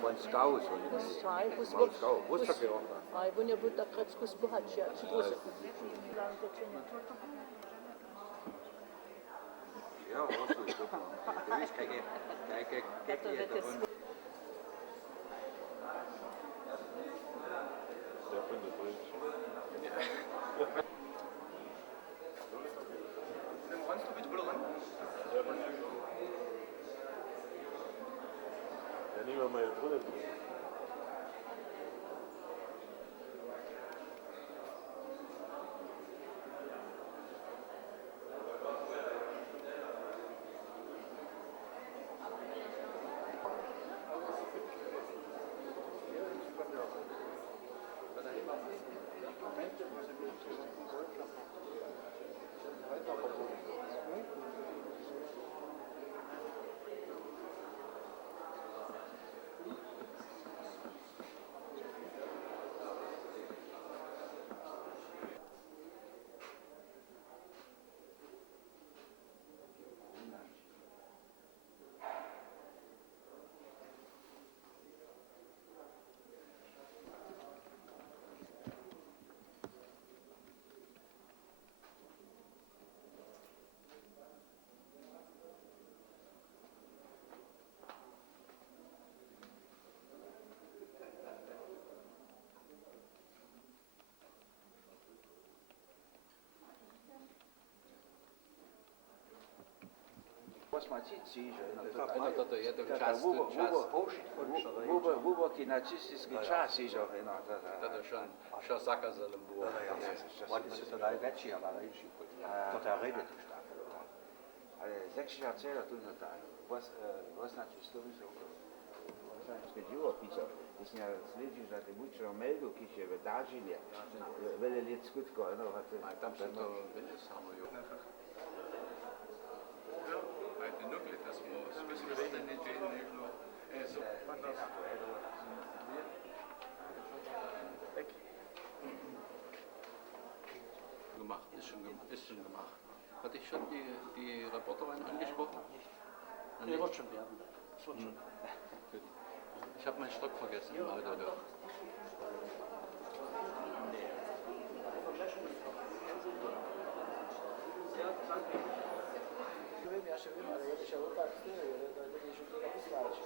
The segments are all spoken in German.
Von Scout und Scout. Wusste ich auch. Вон я буду так кратко спухать, я чуть-чуть. Ja, was du super. Du bist keine Ja, nehmen wir mal die Brille. Wo wordt die nazistische čas is of in Dat is schon Sackersellenburg. Wat is het daar net hier maar is tot daar redet gestaan. 6 jaar zelf toen dat daar was natuurlijk sowieso. Was het jo pizza. Is ja sledeći da te mucho meldu kiše v dažilje. Vele let skutko, no hat. Tam se to vidi samo jo. Die Nukleus, das muss wir reden nicht in so gemacht, ist schon gemacht. Hatte ich schon die Reporterin angesprochen? Nee, wird schon werden. Schon. Gut. Ich habe meinen Stock vergessen im Auto. Ja še vem, ali je še v tak stil, da vidiš v tem poslač.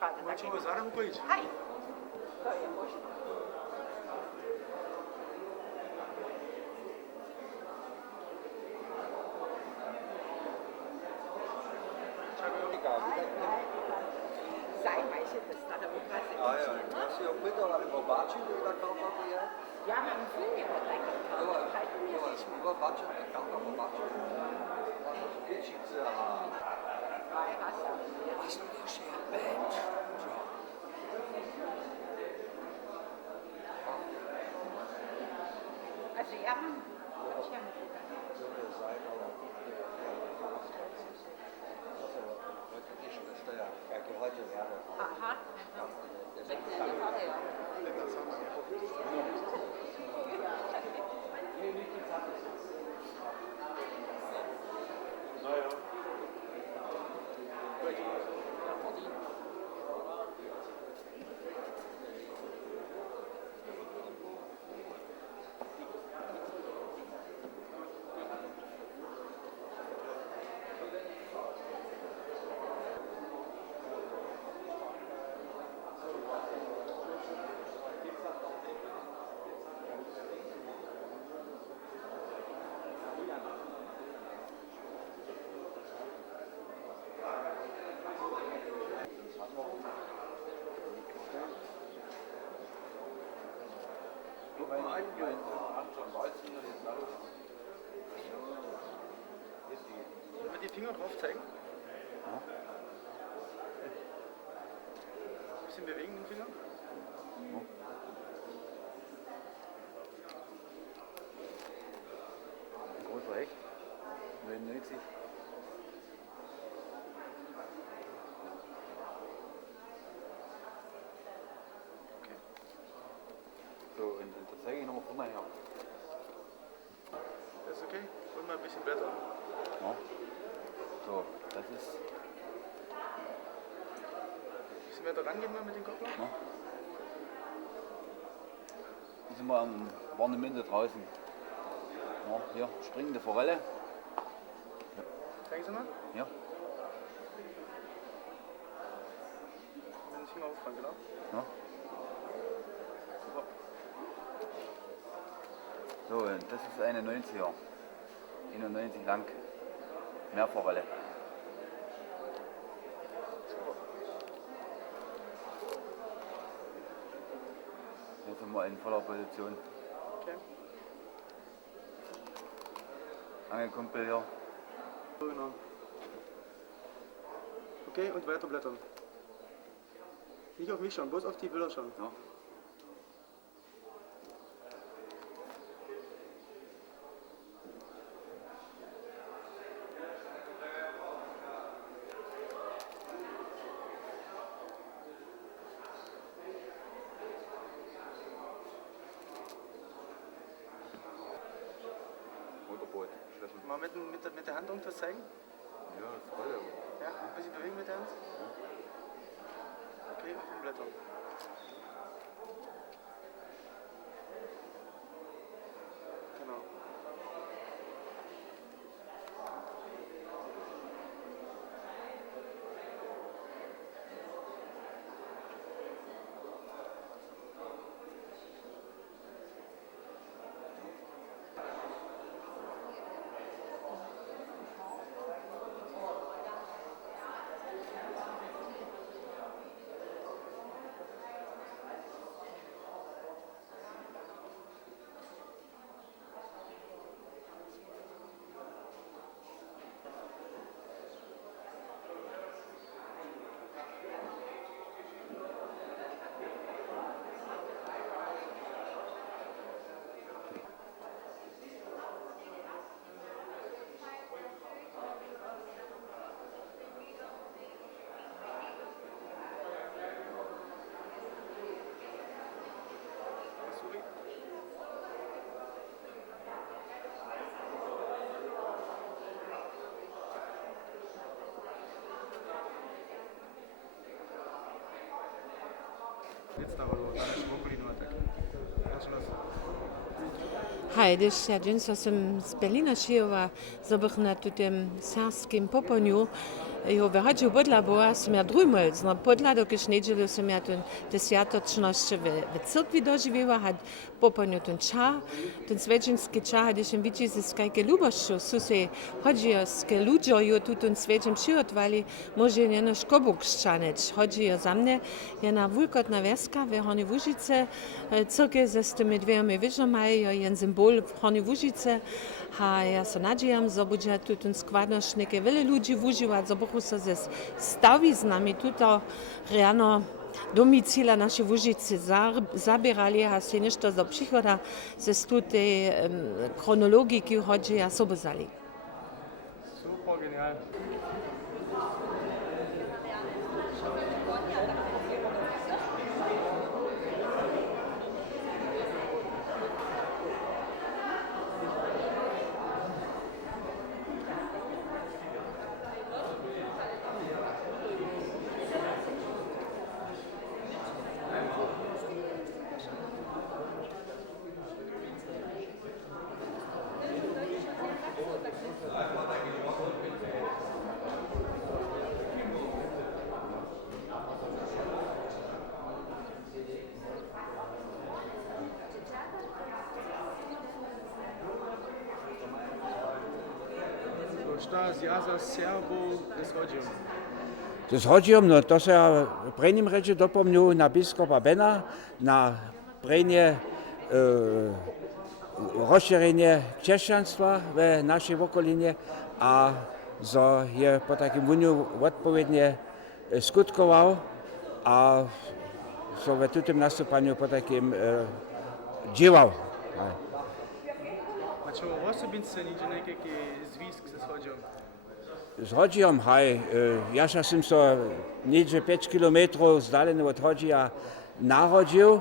pokazati. Можемо зараз поїдь. Haj, to je možno. Zajmaj się te stare obrazy. A jo, ja si ho pýtal, alebo báčim, že tá kalba to je? Ja mam filmie o takim Dobar, Hajde mi dobar, jeźdźmy. iba báčim, tá kalba bo báčim. Možno sú Většice a... Dwaj razy. Was noch jeszcze? Mensch! Also ja mam... Ja mam tutaj. Jakie chodzi, ja Aha. Pekne, nie padają. Naja. Mit den Fingern drauf zeigen. Ein bisschen bewegen den Finger. Groß recht. 99. So, und das zeige ich nochmal vorne her. Das ist okay. Und mal ein bisschen Blätter. Ja. So, das ist. Ein bisschen weiter rangehen mal mit dem Kopf noch. Ja. Hier sind wir am Warnemünde draußen. Ja, hier, springende Forelle. Zeigen Sie mal. Ja. Mit den Finger auffangen, genau. Ja. Super. So, und das ist eine 90er. 91 lang. Meerforelle. Hier sind wir in voller Position. Okay. Angelkumpel hier. So genau. Okay, und weiter blättern. Nicht auf mich schauen, bloß auf die Bilder schauen. Ja. Motorboot, Schlüssel. Mal mit der Hand irgendwas zeigen. Ja, das ist voll. Ja, ein bisschen bewegen mit der Hand. Okay, und blättern. Genau. Hej, Jens som z Berlina Šiova, zobrna tu tem sarskim poponju. jeho wychodził podla była, som ja drumel, no podla do niedzielu som ja te światoczności w cyrkwi dożywiła, had poponiu ten cza, ten svedzinski cza, had się widzi ze skajke luboszczu, su se chodzi o ske ludzie, jo tu ten svedžim przygotowali, może nie na szkobuk szczaneć, chodzi o za mnie, ja na wulkotna wieska w Hornej Łużyce, cyrkie ze z tymi dwiema wyżomaj, jen symbol w Hornej Łużyce, a ja so nadziejem, że będzie tu ten składnocznik wiele ludzi używać, że bochu się ze stawi z nami tutaj rano domicila nasze Łużyce zabierali, a się nešto za przychoda ze tutaj chronologiki chodzi, a sobie zali. Super, genial. Šta zjaza Serbov s Hodžijom? Z Hodžijom, no to se ja prvním reči dopomňu na biskupa Bena, na prvnie rozšírenie křesťanstva v našej okoline a zo je po takým vuniu odpovedne skutkoval a so v tutým nastupaniu po takým džival. A čo osobince niečo nejaký zvísk s Hodžijom? Z Hodžijom, ja som sa nieže 5 kilometrov vzdálený od Hodžija narodil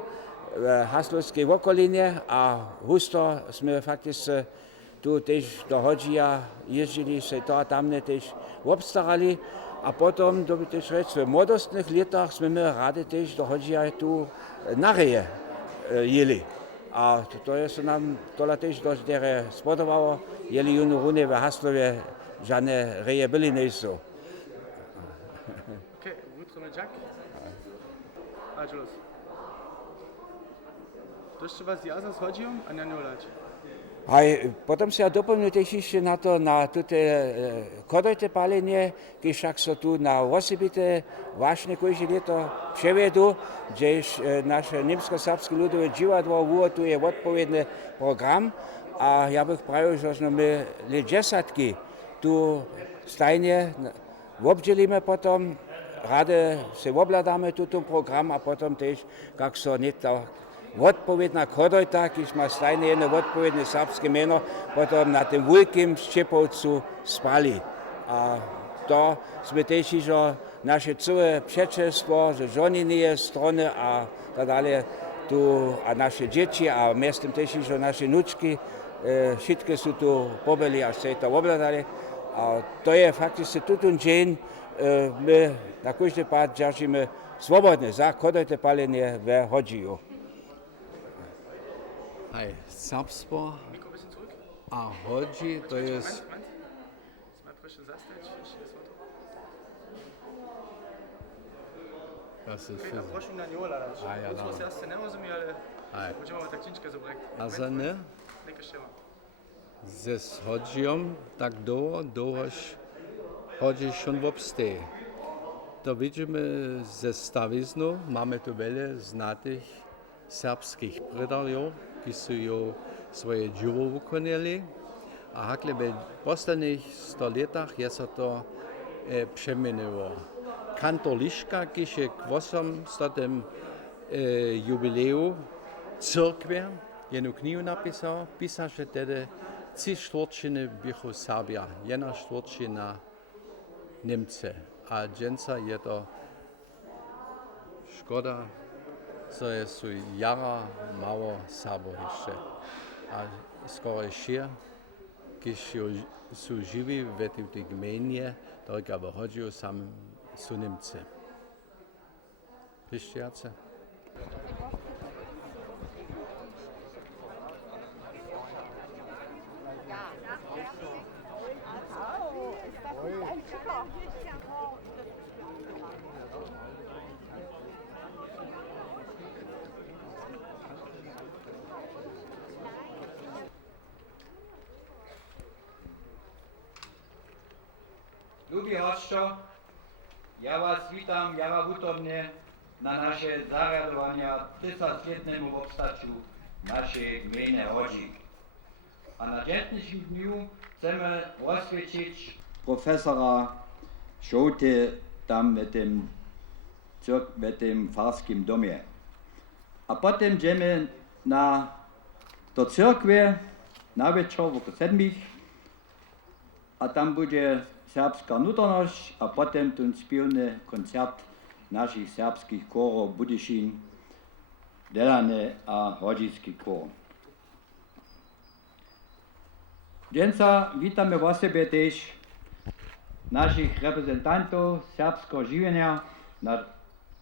v Haslovskej okoline a husto sme fakticky tu tež do Hodžija jezdili, sa to a tamne tež obstarali a potom, doby tež reč, v mladostných letách sme radi tež do Hodžija tu na reje jeli. A to je sa nám tola tež dosť spodobalo, jeli junu rune v Haslove, žádné reje byly nejsou. Okay, jutro na Jack. Ađulos. Došte vás jaza s Hodžijom a na Njolač? Potom sa ja dopomnil tež ešte na to, na tute kodojte palenie, keď však sa tu na osobité vášne koje leto převedú, kdež naše nemsko-srbské ľudové divadlo tu je odpovedný program a ja bych pravil, že my desatky tu stajne obdelíme potom, rade se obladáme tu program a potom tež, kak so niekto odpovedná kodojta, keď má stajne jedno odpovedné srbské meno, potom na tým veľkým Ščepovcu spali. A to sme tež, že naše celé přečestvo, že žoniny strony a tak dále, tu a naše deti a miestem tež, že naše nučky, všetky sú tu pobili a sa to obladali. A to je fakticky tutun deň, my na každý pád držíme svobodne za kodojte palenie v Hodžiju. Hej, Srbstvo a Hodži, to je... Sme prišli zastaviť, ešte s Hodžom. Okay, a prošli na Njolač. ja, Smo se jasne ne rozumí, ale Hej. budeme tak činčka zobrať. A za ne? Neka še vám. Ze s Hodžijom tak dohož Hodži šon obsteje. To vidíme ze staviznu, máme tu veľa znatých srbských predarjov, ki sú jo svoje dživo vykonali. A hakle v posledných 100 letách je sa to přemenilo. Kantor Liška, ki je k 800. Jubileu církve, jednu knihu napísal, písal, že tedy 3/4 bychu Serbia, 1/4 Němce. A dženca je to škoda, že sú jara malo Serbo ešte. A skoro ešte, keď sú živí v tej gmene, tak v Hodžiu sam sú Němce. Kristiace? Ja. Drugi hosťo, ja vás vítam wutomne na naše zaradovania 30-letnému obstaču našej gminy Hodzik. A na dnešním dniu chceme rozsvietiť Professora Schote tam mit dem Farskim domie. A potem idziemy do cyrkwy na wieczór w 7, a tam będzie serbska nutorność, a potem ten spielny koncert naszych serbskich chorów Budyszin, Delane a Hodzicki chor. Dženca witamy w osobie też naszych reprezentantów serbskiego żywienia na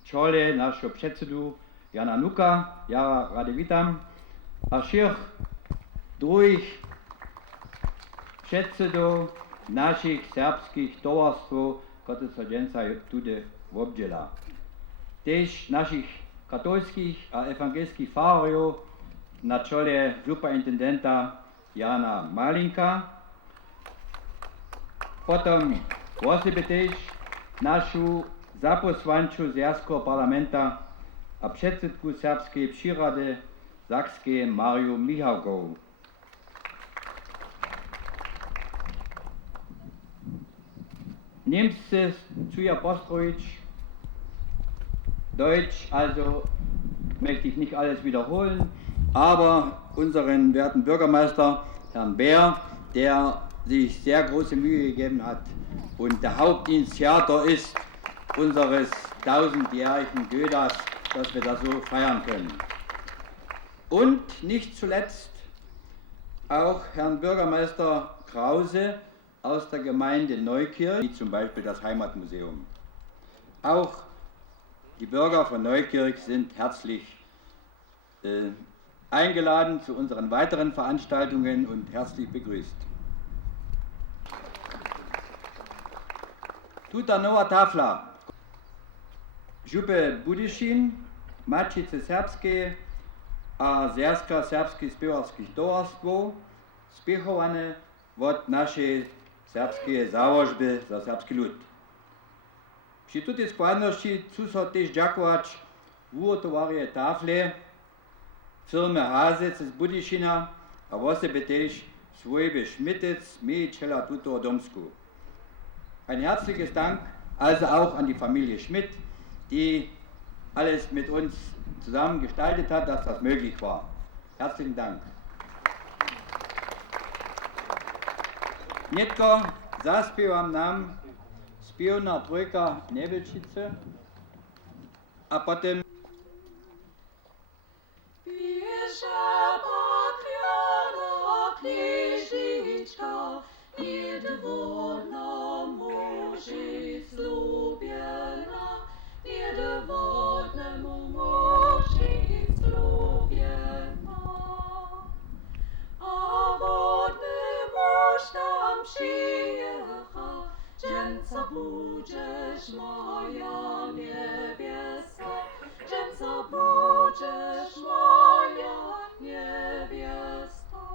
czole naszego przedsedu Jana Nuka. Ja rady witam. A všech drugich předsedów naszych serbskich towarstw, które są dzisiaj tutaj w obdziela. Też naszych katolskich a ewangelskich farerów na czole superintendenta Jana Malinka. Potom osoby też naszą zaposłańczu Zjazskiego Parlamenta a předsedku serbskiej przyrady Sakskiej Mariu Michałką. Niemcy zu ihr postrojić. Deutsch, also möchte ich nicht alles wiederholen, aber unseren werten Bürgermeister, Herrn Bär, der sich sehr große Mühe gegeben hat und der Hauptinitiator ist unseres 1000-jährigen Goethas, dass wir das so feiern können. Und nicht zuletzt auch Herrn Bürgermeister Krause aus der Gemeinde Neukirch, wie zum Beispiel das Heimatmuseum. Auch die Bürger von Neukirch sind herzlich eingeladen zu unseren weiteren Veranstaltungen und herzlich begrüßt. Tuta nowa tafla. Župe Budyšin, Mačice Serbskie a Zjazka Serbskih spěvackých tovarstv, spěchované od naše serbskie záložby za serbski lud. Przy tutej składności chcę so też dziękować ugotowarie tafle firmy Hasec z Budyšina a osoby też swojby Schmittec, Miejczela tuto Domsku. Ein herzliches Dank also auch an die Familie Schmidt, die alles mit uns zusammen gestaltet hat, dass das möglich war. Herzlichen Dank. Netko zaspievam nam spievna trojka Nebelčice a potem Pieša patriana kniežička, jedvodna muži slubjena, jedvodnemu muži slubjena. A vodny muž tam przyjecha, dżęca budziesz moja niebieska, dżęca budziesz moja niebieska.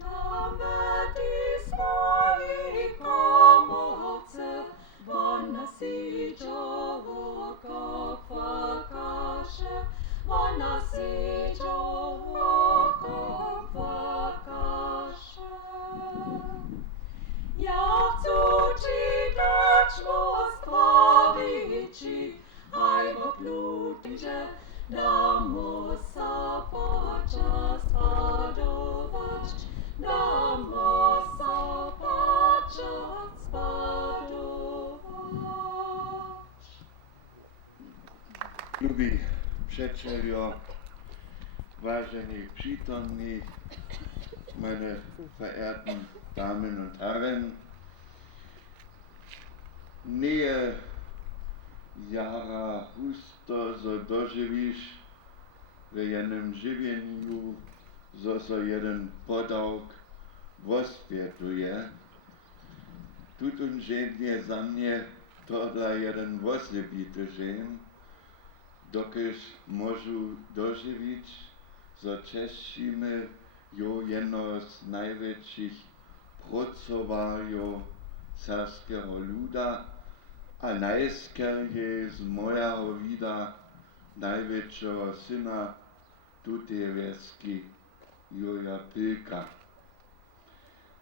Nawet z mojej pomocy, ona siedziała kwakasze, ona siedziała kwakasze. Ja chcę ci dać moskwawici, aj w plutinże, da musa podczas spadować, da musa podczas spadować. Lubi předsedo, vážení přítomní, meine verehrten Damen und Herren, nie jara husto so doživíš v jenem živění, so jeden podawk vospětuje. Tutun žen za mě tohle jeden voslebíte žen, dokud můžu doživit, so češíme jo jedno z největších pracovario serbského ľuda a najskôr je z mojho vida najväčšieho syna tutej vesky Jurija Pilka.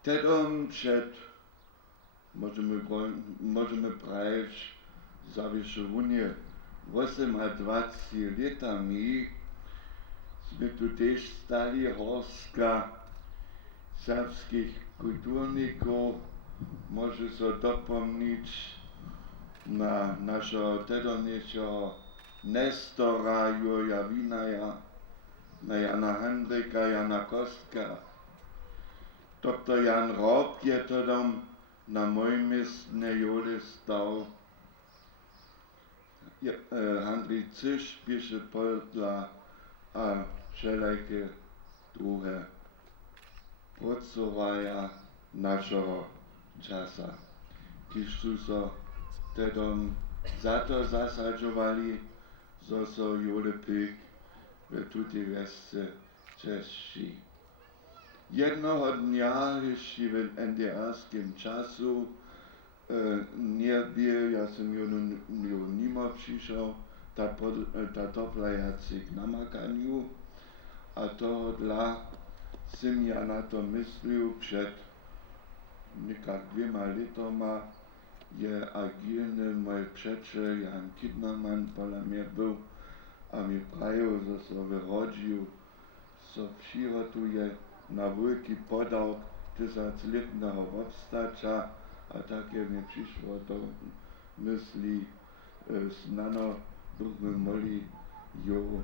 Tedom před, môžeme praviť, za vyše 28 letami sme tu tiež stali horstka serbských kultúrnikov, môže sa dopomniť na našeho tedonejšieho Nestora Jurja Vinaja, na Jana Handrika, Jana Kostka. Dr. Jan Rob je tedom na mojom miestne jole stal. Andrej Ciš píše podľa a všelijaké druhé pracovaja našeho časa. Když sú sa tedom za to zasadzovali, so Jole Pilk v tutej vesce Češi. Jednoho dňa, ešte v NDR-ském času, nebyl, ja som ju nimo přišel, tá toplajaci k namakaniu a tohodla som ja na to myslil před nekak 2 letoma, je agilny môj přečel Jan Kidnerman podľa mňa byl a mi prajú, že sa v Rodziu so přirotuje na veľký podawk 1000-letného povstača a také mi prišlo do mysli snano by mohli jo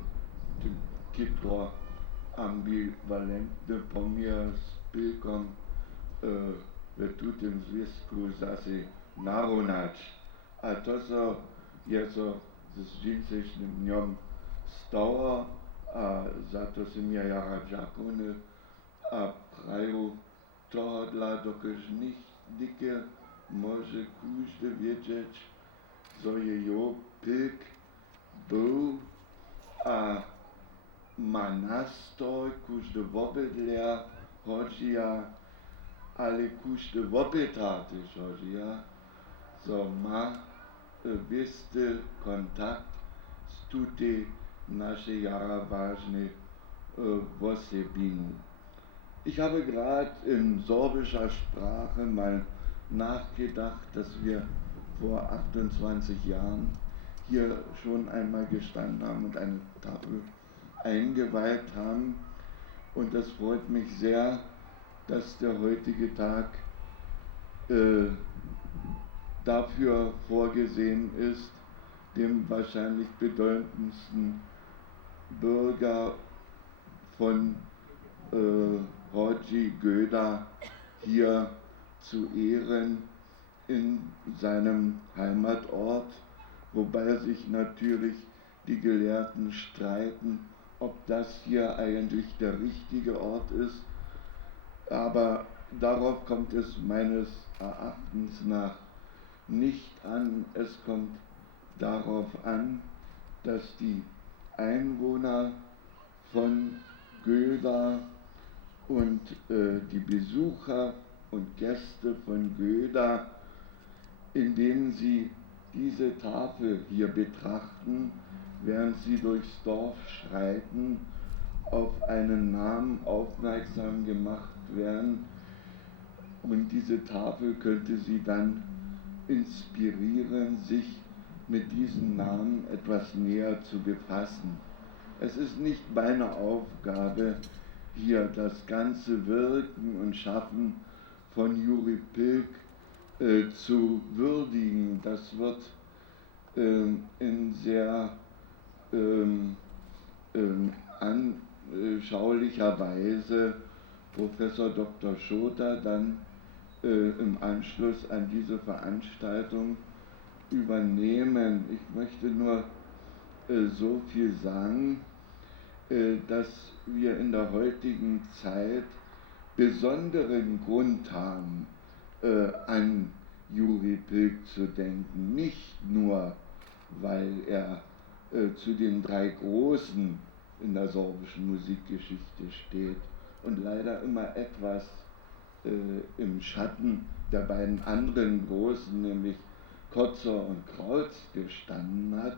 kytro ambivalentny pomier s Pilkom v tutym związku zase narównać. A to je so z dzisiejszym dniom stało, a za to som ja jara džakony a praju tohodla, dokež nikke môže kúžde vedieť, zo je jo Pilk byl a má nástroj, kúžde vobydlia hodžia, ale kúžde vobydá tež hodžia, so má bysty kontakt s tutej našej jara vážnej Osobinu. Ich habe gerade in sorbischer Sprache mal nachgedacht, dass wir vor 28 Jahren hier schon einmal gestanden haben und eine Tafel eingeweiht haben. Und das freut mich sehr, dass der heutige Tag dafür vorgesehen ist, dem wahrscheinlich bedeutendsten Bürger von Hodži Göda hier zu ehren in seinem Heimatort, wobei sich natürlich die Gelehrten streiten, ob das hier eigentlich der richtige Ort ist, aber darauf kommt es meines Erachtens nach nicht an. Es kommt darauf an, dass die Einwohner von Göda und die Besucher und Gäste von Göda, indem sie diese Tafel hier betrachten, während sie durchs Dorf schreiten, auf einen Namen aufmerksam gemacht werden, und diese Tafel könnte sie dann inspirieren, sich mit diesem Namen etwas näher zu befassen. Es ist nicht meine Aufgabe, hier das ganze Wirken und Schaffen von Juri Pilk zu würdigen. Das wird in sehr anschaulicher Weise Professor Dr. Schoter dann im Anschluss an diese Veranstaltung übernehmen. Ich möchte nur so viel sagen, dass wir in der heutigen Zeit besonderen Grund haben, an Juri Pilk zu denken. Nicht nur, weil er zu den 3 Großen in der sorbischen Musikgeschichte steht und leider immer etwas im Schatten der beiden anderen Großen, nämlich Kotzer und Krautz, gestanden hat,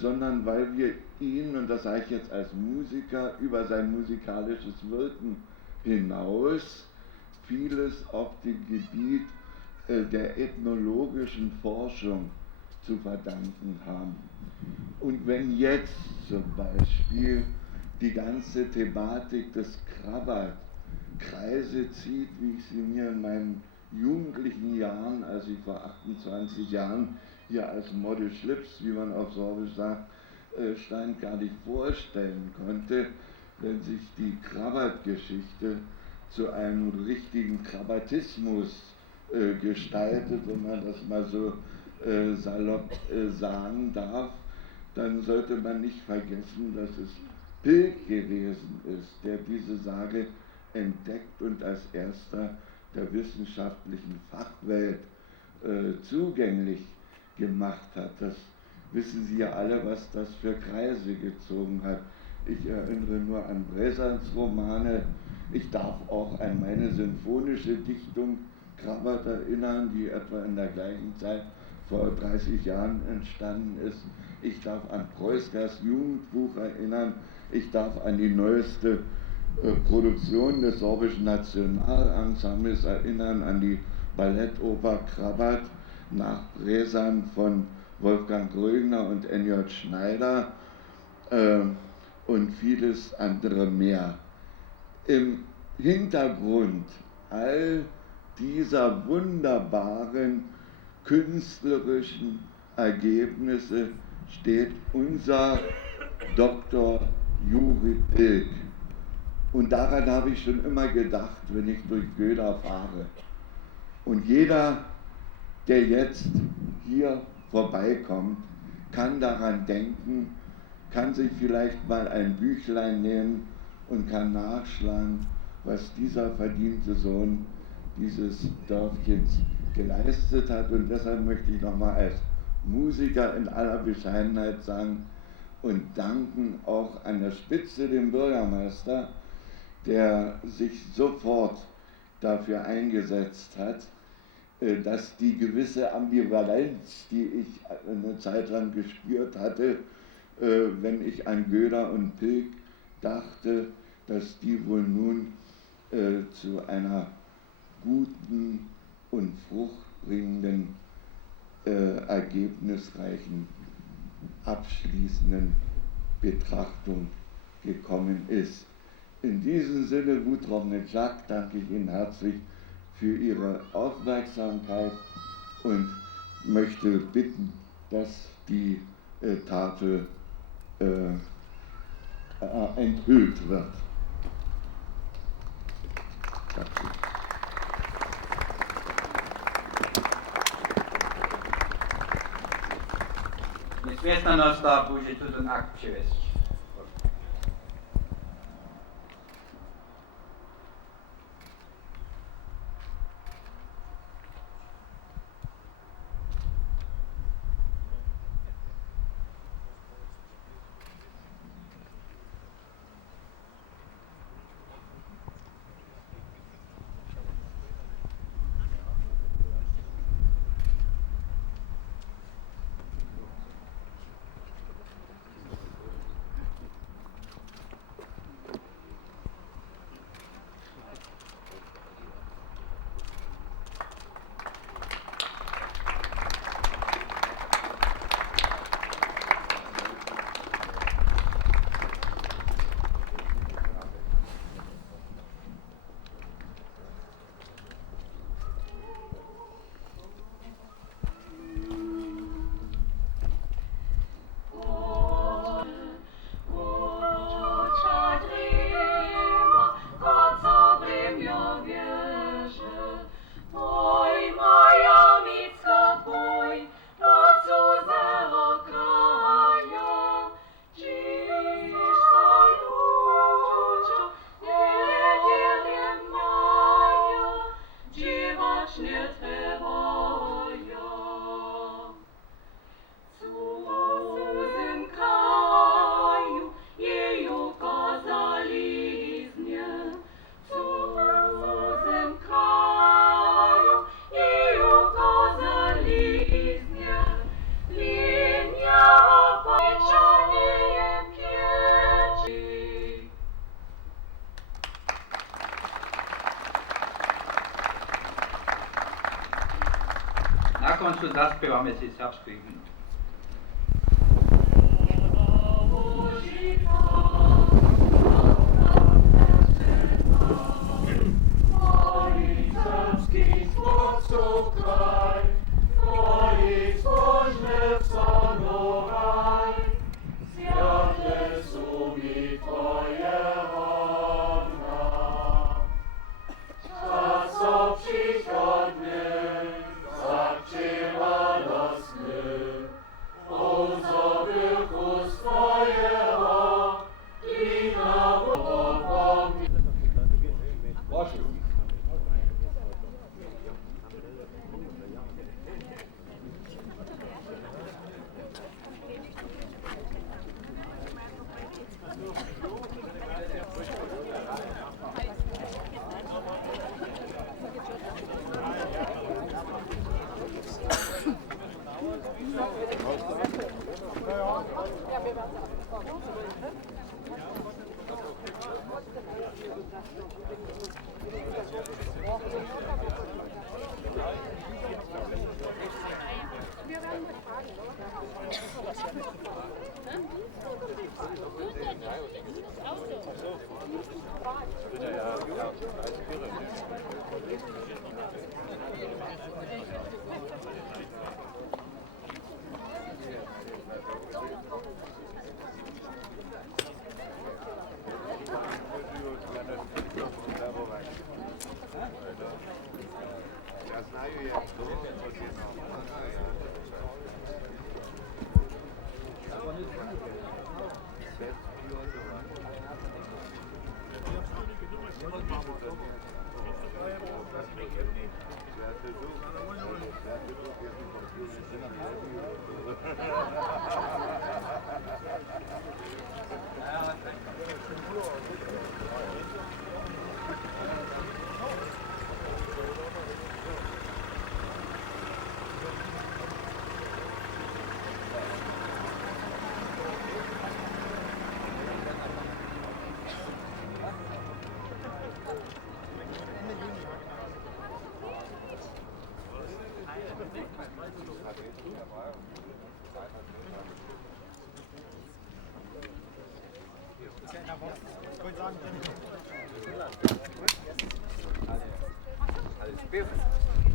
sondern weil wir ihn, und das sage ich jetzt als Musiker, über sein musikalisches Wirken hinaus vieles auf dem Gebiet der ethnologischen Forschung zu verdanken haben. Und wenn jetzt zum Beispiel die ganze Thematik des Krabat Kreise zieht, wie ich sie mir in meinen jugendlichen Jahren, als ich vor 28 Jahren hier als Model Schlips, wie man auf Sorbisch sagt, stand, gar nicht vorstellen konnte, wenn sich die Krabat-Geschichte zu einem richtigen Krabatismus gestaltet, wenn man das mal so salopp sagen darf, dann sollte man nicht vergessen, dass es Pilg gewesen ist, der diese Sage entdeckt und als erster der wissenschaftlichen Fachwelt zugänglich gemacht hat. Das wissen Sie ja alle, was das für Kreise gezogen hat. Ich erinnere nur an Bresans Romane. Ich darf auch an meine symphonische Dichtung Krabat erinnern, die etwa in der gleichen Zeit vor 30 Jahren entstanden ist. Ich darf an Preußkers Jugendbuch erinnern. Ich darf an die neueste Produktion des Sorbischen Nationalensembles erinnern, an die Ballettoper Krabat nach Bresan von Wolfgang Grögner und N.J. Schneider und vieles andere mehr. Im Hintergrund all dieser wunderbaren künstlerischen Ergebnisse steht unser Dr. Juri Pilg. Und daran habe ich schon immer gedacht, wenn ich durch Göda fahre. Und jeder, der jetzt hier vorbeikommt, kann daran denken, kann sich vielleicht mal ein Büchlein nehmen und kann nachschlagen, was dieser verdiente Sohn dieses Dörfchens geleistet hat. Und deshalb möchte ich nochmal als Musiker in aller Bescheidenheit sagen und danken auch an der Spitze dem Bürgermeister, der sich sofort dafür eingesetzt hat, dass die gewisse Ambivalenz, die ich eine Zeit lang gespürt hatte, wenn ich an Göda und Pilg dachte, dass die wohl nun zu einer guten und fruchtbringenden, ergebnisreichen, abschließenden Betrachtung gekommen ist. In diesem Sinne, Gutrovne Jack, danke ich Ihnen herzlich für Ihre Aufmerksamkeit und möchte bitten, dass die Tafel enthüllt wird. Danke. Nesvjesna nas da bude tu do akt přivést. što zaspevame si srpsku himnu.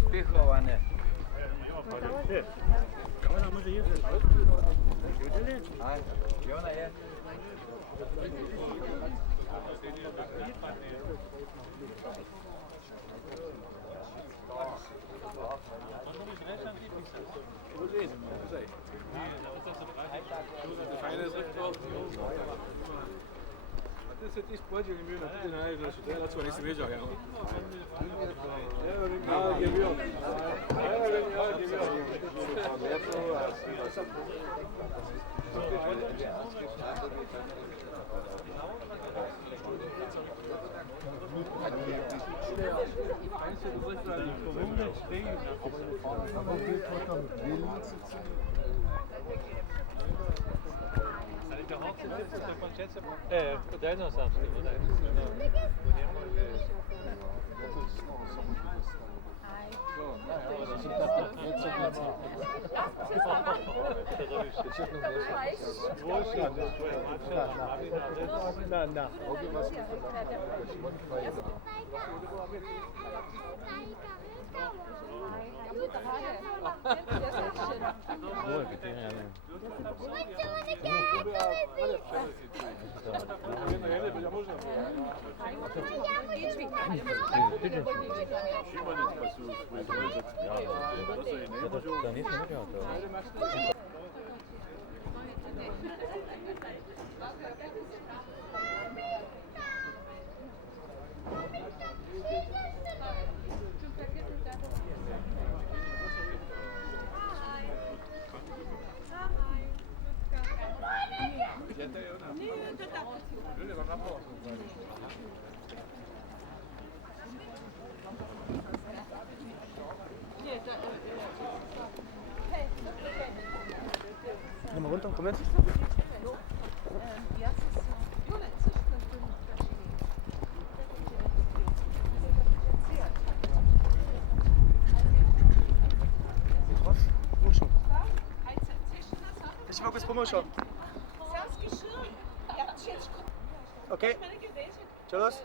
Spihovane. I ona je. Se ti spođeni bio na ti najviše, to je da nisi viđao, jel? Evo mi nalog je bio. Evo mi nalog je bio. Geh mal runter, komm jetzt. kommen wir schon. Okay. Tschüss.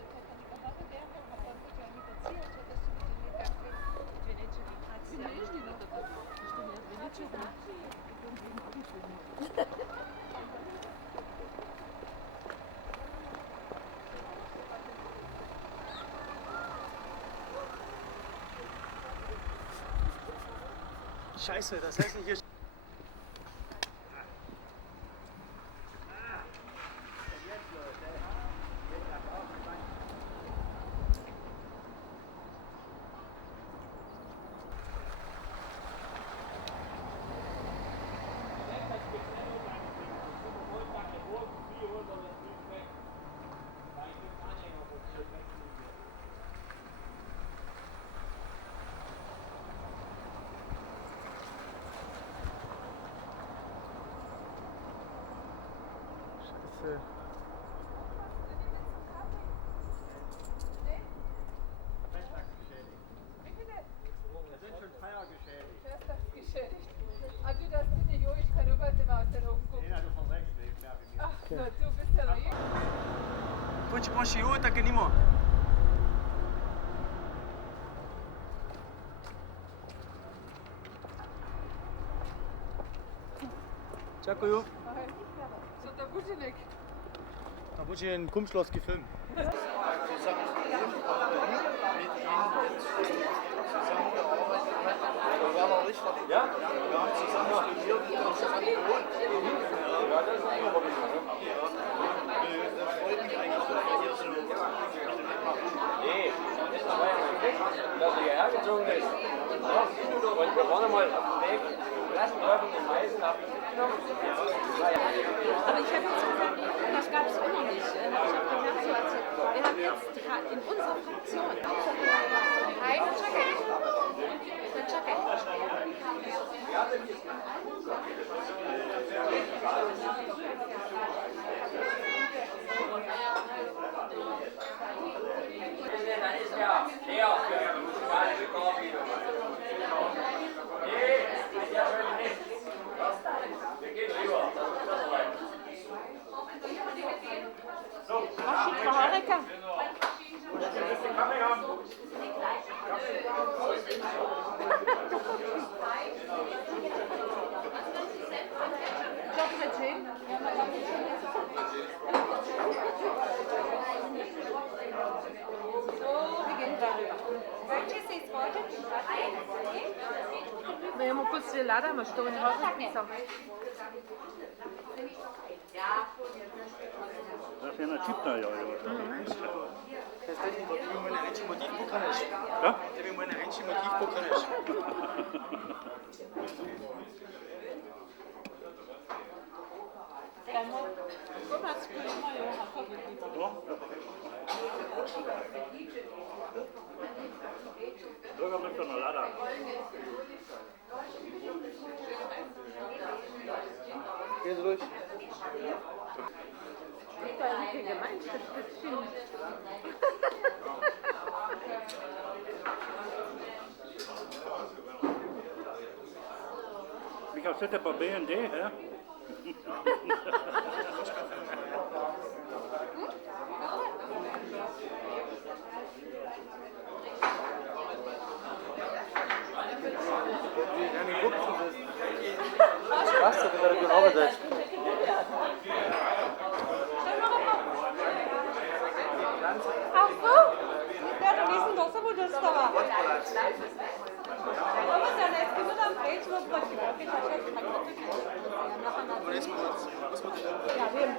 Scheiße, das hässliche... Scheiße. Also das bitte, Jo, ich kann überhaupt nicht mehr aus den Augen gucken. Ach, na, du bist ja lieb. Put moši jo, tako nimo. Čakuju. So, der Buschenek. Da bude je en kumšlovski film. Ja? Wir haben zusammen studiert und zusammen gewohnt. Ja, das ist ein Problem. Das freut mich eigentlich, dass wir hier so mitmachen. Nee, das war ja mein Glück, dass er hierher gezogen ist. Und wir waren einmal auf dem Weg, lassen Läufen in Meißen, haben ihn mitgenommen. Aber ich habe jetzt gesagt, das gab es immer nicht. Ich habe gemerkt, so erzählt. Wir haben jetzt in unserer Fraktion eine Jackett. Eine Jackett. Dann ist ja leer für musikalische Chorbetung. Nee, ist ja schon nicht. Wir gehen rüber. Ach, schick mal Harika. Doch, mit hin. Wir gehen darüber. Wir haben kurz die Lade, wir stehen in Hause. Das je na čipta, jo. Da bi mu ne reči motiv pokraneš. Ja? Da bi mu ne reči motiv pokraneš. Druga bi to nalada. Geht ruhig. Michael, zit er bij BND, hè? Ja, die guckt zu das. Was? Das wäre genau das. Ach so? Ja, dann wissen doch so, wo das da war. Aber dann jetzt gehen wir dann Brot über Brot. Ja, wem?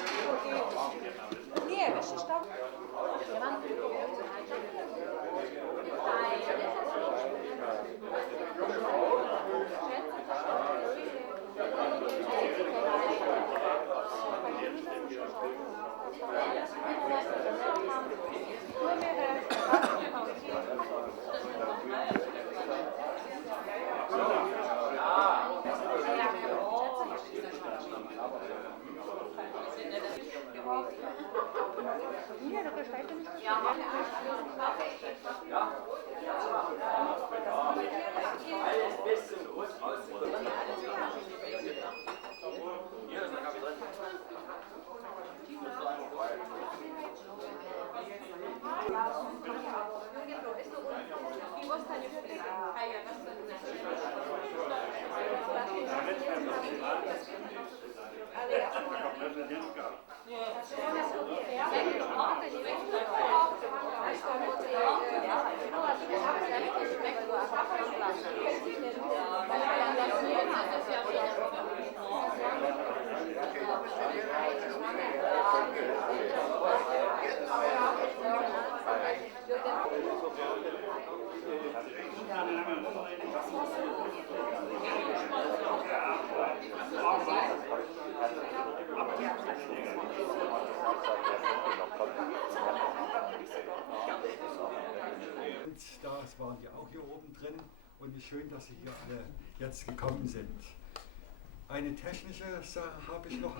Nie, wiesz, ich tam. Alles bis zum Schluss aus. Hier ist Das waren die auch hier oben drin und es ist schön, dass Sie hier alle jetzt gekommen sind. Eine technische Sache habe ich noch.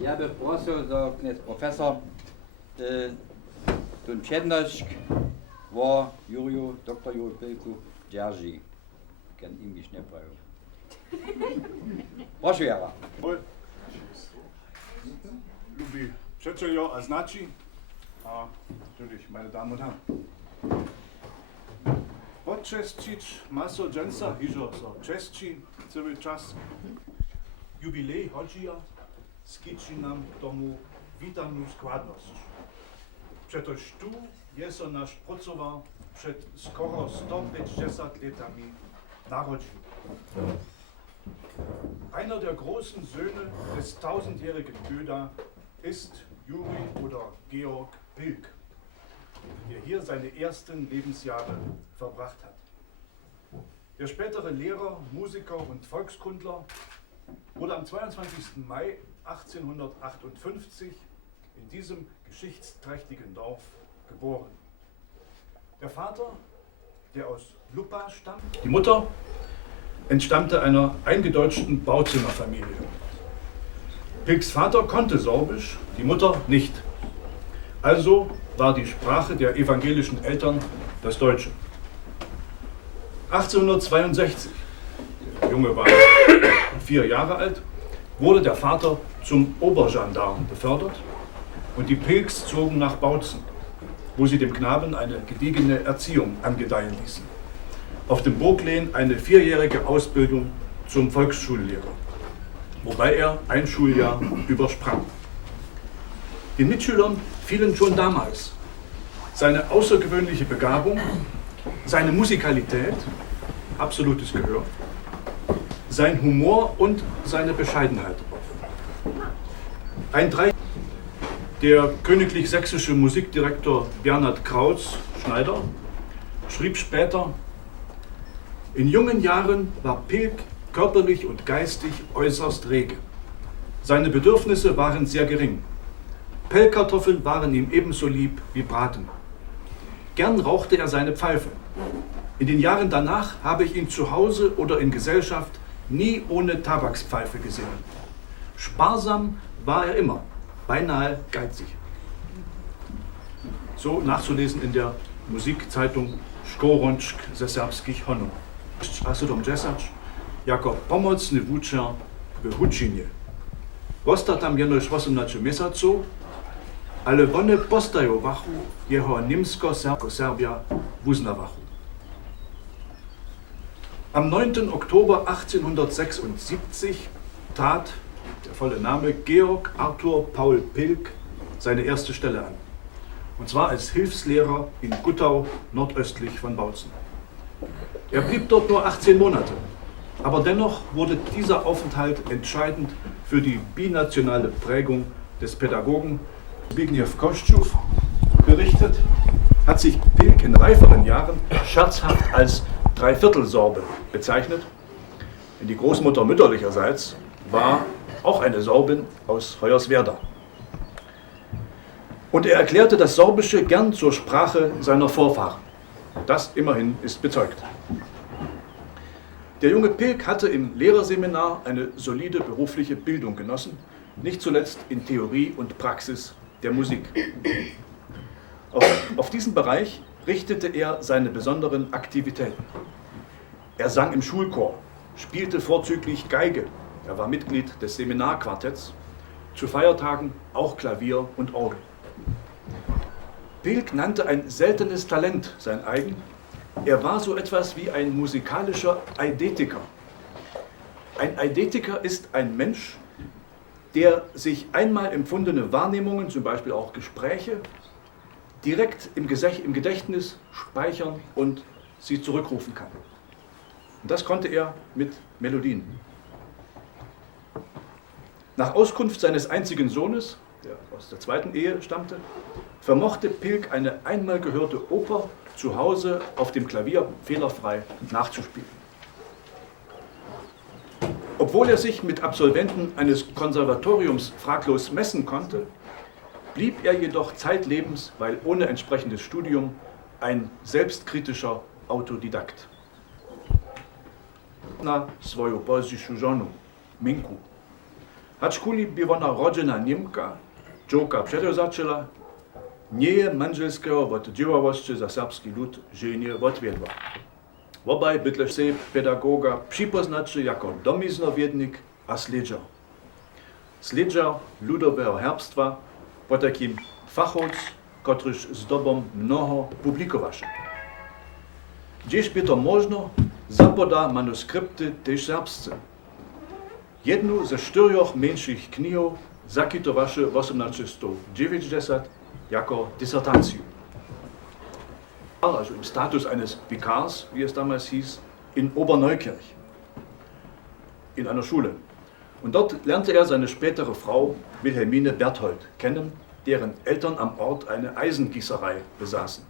Ja bih prosil za knez profesor tun přednášk o Juriju, doktor Juriju Pilku Džerži. Ken Englisch ne pravi. Prošu Jara. Lubi Čečejo a Znači, a natürlich meine Damen und Herren. Počestić maso džensa, hižo so čestči celý čas. Jubilej hodžija skiči nam tomu vítanú skladnosť. Přetož tu je so náš pracoval před skoro 150 letami narodil. Einer der großen Söhne des tausendjährigen Göda ist Juri oder Georg Pilk, der hier seine ersten Lebensjahre verbracht hat. Der spätere Lehrer, Musiker und Volkskundler wurde am 22. Mai 1858 in diesem geschichtsträchtigen Dorf geboren. Der Vater, der aus Lupa stammt, die Mutter entstammte einer eingedeutschten Bauzimmerfamilie. Pilks Vater konnte Sorbisch, die Mutter nicht. Also war die Sprache der evangelischen Eltern das Deutsche. 1862, der Junge war 4 Jahre alt, wurde der Vater zum Obergendarm befördert und die Pilks zogen nach Bautzen, wo sie dem Knaben eine gediegene Erziehung angedeihen ließen. Auf dem Burglehn eine 4-jährige Ausbildung zum Volksschullehrer, wobei er ein Schuljahr übersprang. Den Mitschülern fielen schon damals seine außergewöhnliche Begabung, seine Musikalität, absolutes Gehör, sein Humor und seine Bescheidenheit auf. Der königlich sächsische Musikdirektor Bernhard Kraus Schneider schrieb später: In jungen Jahren war Pilk körperlich und geistig äußerst rege. Seine Bedürfnisse waren sehr gering. Pellkartoffeln waren ihm ebenso lieb wie Braten. Gern rauchte er seine Pfeife. In den Jahren danach habe ich ihn zu Hause oder in Gesellschaft nie ohne Tabakspfeife gesehen. Sparsam war er immer, beinahe geizig. So nachzulesen in der Musikzeitung Škoronsk ze serbskich honor. A 7 jako pomocny wučer w Hučinie. Posta tam jenoś 18 miesięcy, ale one postają wachu jeho niemsko-Serbia uznawachu. Am 9. Oktober 1876 trat der volle Name Georg Arthur Paul Pilk seine erste Stelle an. Und zwar als Hilfslehrer in Guttau, nordöstlich von Bautzen. Er blieb dort nur 18 Monate, aber dennoch wurde dieser Aufenthalt entscheidend für die binationale Prägung des Pädagogen. Zbigniew Kościuch berichtet, hat sich Pilk in reiferen Jahren scherzhaft als Dreiviertelsorbe bezeichnet. Denn die Großmutter mütterlicherseits war auch eine Sorbin aus Hoyerswerda. Und er erklärte das Sorbische gern zur Sprache seiner Vorfahren. Das immerhin ist bezeugt. Der junge Pilk hatte im Lehrerseminar eine solide berufliche Bildung genossen, nicht zuletzt in Theorie und Praxis der Musik. Auf diesen Bereich richtete er seine besonderen Aktivitäten. Er sang im Schulchor, spielte vorzüglich Geige, er war Mitglied des Seminarquartetts, zu Feiertagen auch Klavier und Orgel. Pilk nannte ein seltenes Talent sein eigen. Er war so etwas wie ein musikalischer Eidetiker. Ein Eidetiker ist ein Mensch, der sich einmal empfundene Wahrnehmungen, zum Beispiel auch Gespräche, direkt im Gedächtnis speichern und sie zurückrufen kann. Und das konnte er mit Melodien. Nach Auskunft seines einzigen Sohnes, der aus der zweiten Ehe stammte, vermochte Pilk eine einmal gehörte Oper zu Hause auf dem Klavier fehlerfrei nachzuspielen. Obwohl er sich mit Absolventen eines Konservatoriums fraglos messen konnte, blieb er jedoch zeitlebens, weil ohne entsprechendes Studium, ein selbstkritischer Autodidakt. Na swoją polską żonę, Minku. Aczkuli była narodzona Niemka, Dżoka przedozaczyła, nie manżelskiego od działałości za serbski lud żenie odwiedła. Obaj bydle się pedagoga przypoznaczy jako domiznowiednik a sledżer. Sledżer ludowego herbstwa, po takim fachowc, kotryż zdobom mnoho publikowaszy. Gdzieś by to można, zapoda manuskrypty też serbscy. Jednu ze 4 mniejszych knihów zakitowaszy w 1890 jako Dissertation. Also im Status eines Vikars, wie es damals hieß, in Oberneukirch, in einer Schule. Und dort lernte er seine spätere Frau Wilhelmine Berthold kennen, deren Eltern am Ort eine Eisengießerei besaßen.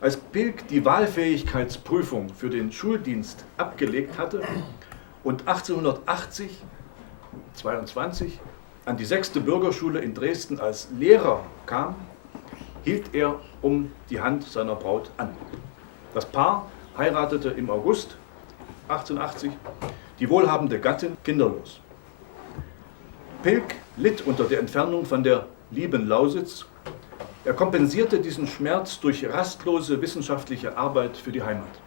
Als Pilk die Wahlfähigkeitsprüfung für den Schuldienst abgelegt hatte und 1880, 22, an die 6. Bürgerschule in Dresden als Lehrer kam, hielt er um die Hand seiner Braut an. Das Paar heiratete im August 1880, die wohlhabende Gattin kinderlos. Pilk litt unter der Entfernung von der lieben Lausitz. Er kompensierte diesen Schmerz durch rastlose wissenschaftliche Arbeit für die Heimat.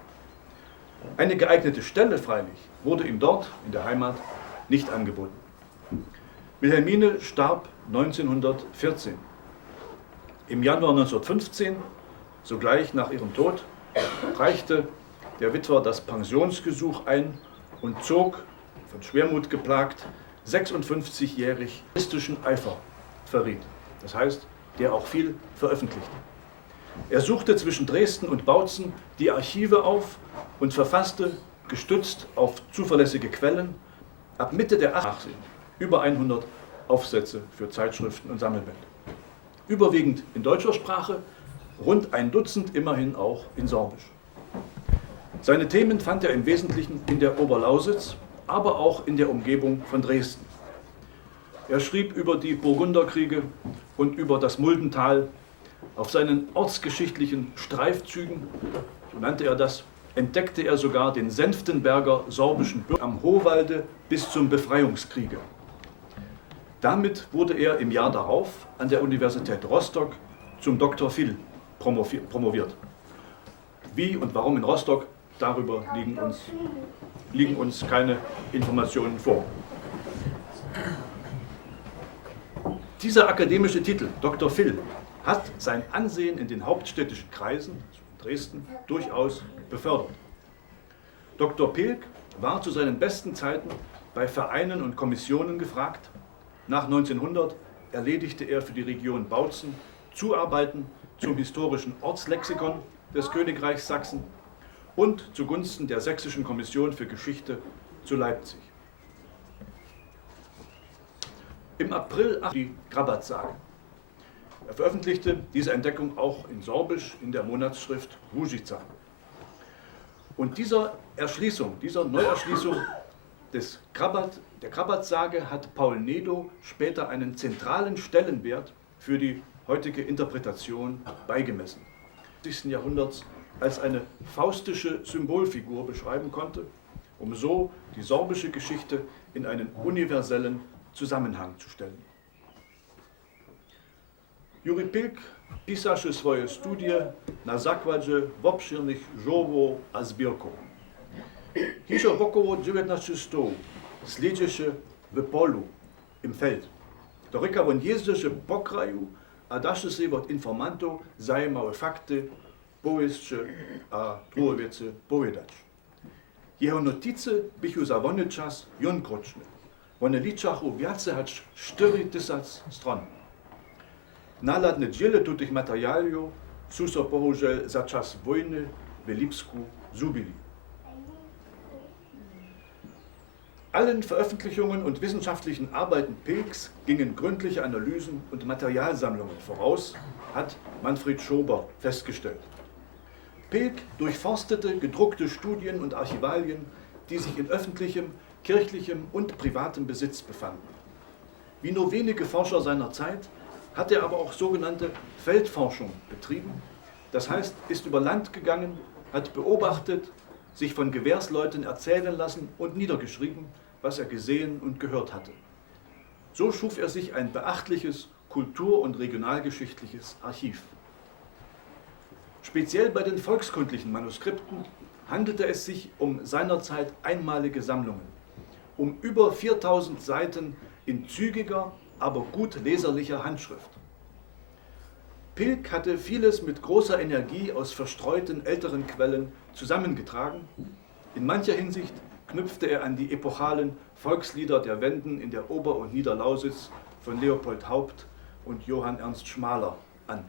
Eine geeignete Stelle freilich wurde ihm dort in der Heimat nicht angeboten. Wilhelmine starb 1914. Im Januar 1915, sogleich nach ihrem Tod, reichte der Witwer das Pensionsgesuch ein und zog, von Schwermut geplagt, 56-jährig artistischen Eifer verriet. Das heißt, der auch viel veröffentlichte. Er suchte zwischen Dresden und Bautzen die Archive auf und verfasste, gestützt auf zuverlässige Quellen, ab Mitte der 80 über 100 Aufsätze für Zeitschriften und Sammelbände. Überwiegend in deutscher Sprache, rund ein Dutzend immerhin auch in Sorbisch. Seine Themen fand er im Wesentlichen in der Oberlausitz, aber auch in der Umgebung von Dresden. Er schrieb über die Burgunderkriege und über das Muldental. Auf seinen ortsgeschichtlichen Streifzügen, so nannte er das, entdeckte er sogar den Senftenberger sorbischen Bürger am Hohwalde bis zum Befreiungskriege. Damit wurde er im Jahr darauf an der Universität Rostock zum Dr. Phil promoviert. Wie und warum in Rostock, darüber liegen uns keine Informationen vor. Dieser akademische Titel, Dr. Phil, hat sein Ansehen in den hauptstädtischen Kreisen, also in Dresden, durchaus befördert. Dr. Pilk war zu seinen besten Zeiten bei Vereinen und Kommissionen gefragt. Nach 1900 erledigte er für die Region Bautzen Zuarbeiten zum historischen Ortslexikon des Königreichs Sachsen und zugunsten der Sächsischen Kommission für Geschichte zu Leipzig. Im April die Krabat-Sage. Er veröffentlichte diese Entdeckung auch in Sorbisch in der Monatsschrift Ružica. Und dieser Neuerschließung der Krabat-Sage hat Paul Nedo später einen zentralen Stellenwert für die heutige Interpretation beigemessen. Des 20. Jahrhunderts als eine faustische Symbolfigur beschreiben konnte, um so die sorbische Geschichte in einen universellen Zusammenhang zu stellen. Juri Pilk pisaše svoje studije na zakladě obširných žovov a sbírkov. Hižo około 1900 sljedeše v polu, im Feld. Do reka on jezdeše po kraju, a daše se od informantov zajímavé fakty, pověstče a druhé věci povedať. Jeho notice bychu za vony čas jonkročne. One ličachu viace hač 4000 stron. Náladne dziele tutych materialiów sú so bohužel za čas vojny v Lipsku zubili. Allen Veröffentlichungen und wissenschaftlichen Arbeiten Pilks gingen gründliche Analysen und Materialsammlungen voraus, hat Manfred Schober festgestellt. Pilk durchforstete gedruckte Studien und Archivalien, die sich in öffentlichem, kirchlichem und privatem Besitz befanden. Wie nur wenige Forscher seiner Zeit hat er aber auch sogenannte Feldforschung betrieben, das heißt, ist über Land gegangen, hat beobachtet, sich von Gewährsleuten erzählen lassen und niedergeschrieben, was er gesehen und gehört hatte. So schuf er sich ein beachtliches kultur- und regionalgeschichtliches Archiv. Speziell bei den volkskundlichen Manuskripten handelte es sich um seinerzeit einmalige Sammlungen, um über 4000 Seiten in zügiger, aber gut leserlicher Handschrift. Pilk hatte vieles mit großer Energie aus verstreuten älteren Quellen zusammengetragen. In mancher Hinsicht knüpfte er an die epochalen Volkslieder der Wenden in der Ober- und Niederlausitz von Leopold Haupt und Johann Ernst Schmaler an.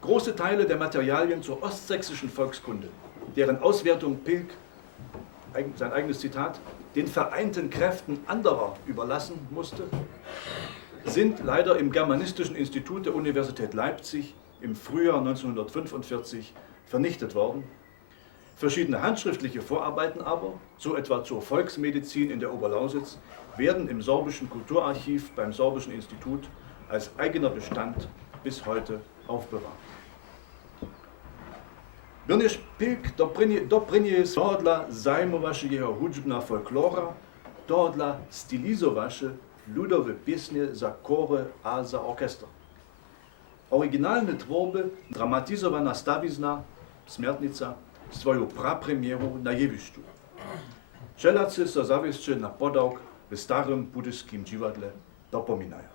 Große Teile der Materialien zur ostsächsischen Volkskunde, deren Auswertung Pilk, sein eigenes Zitat, den vereinten Kräften anderer überlassen musste, sind leider im Germanistischen Institut der Universität Leipzig im Frühjahr 1945 vernichtet worden. Verschiedene handschriftliche Vorarbeiten aber, so etwa zur Volksmedizin in der Oberlausitz, werden im Sorbischen Kulturarchiv beim Sorbischen Institut als eigener Bestand bis heute aufbewahrt. Brniš Pilk doprinje tohodla zajmovaše jeho hudžbna folklora, tohodla stilizovaše ludove pjesnje za kore a za orkester. Originalne tvorbe dramatizovana stavizna, Smjertnica, svoju prapremjeru na jevišću. Čelaci so zavišće na podawk w starym budyjskim dziwadle dopominają.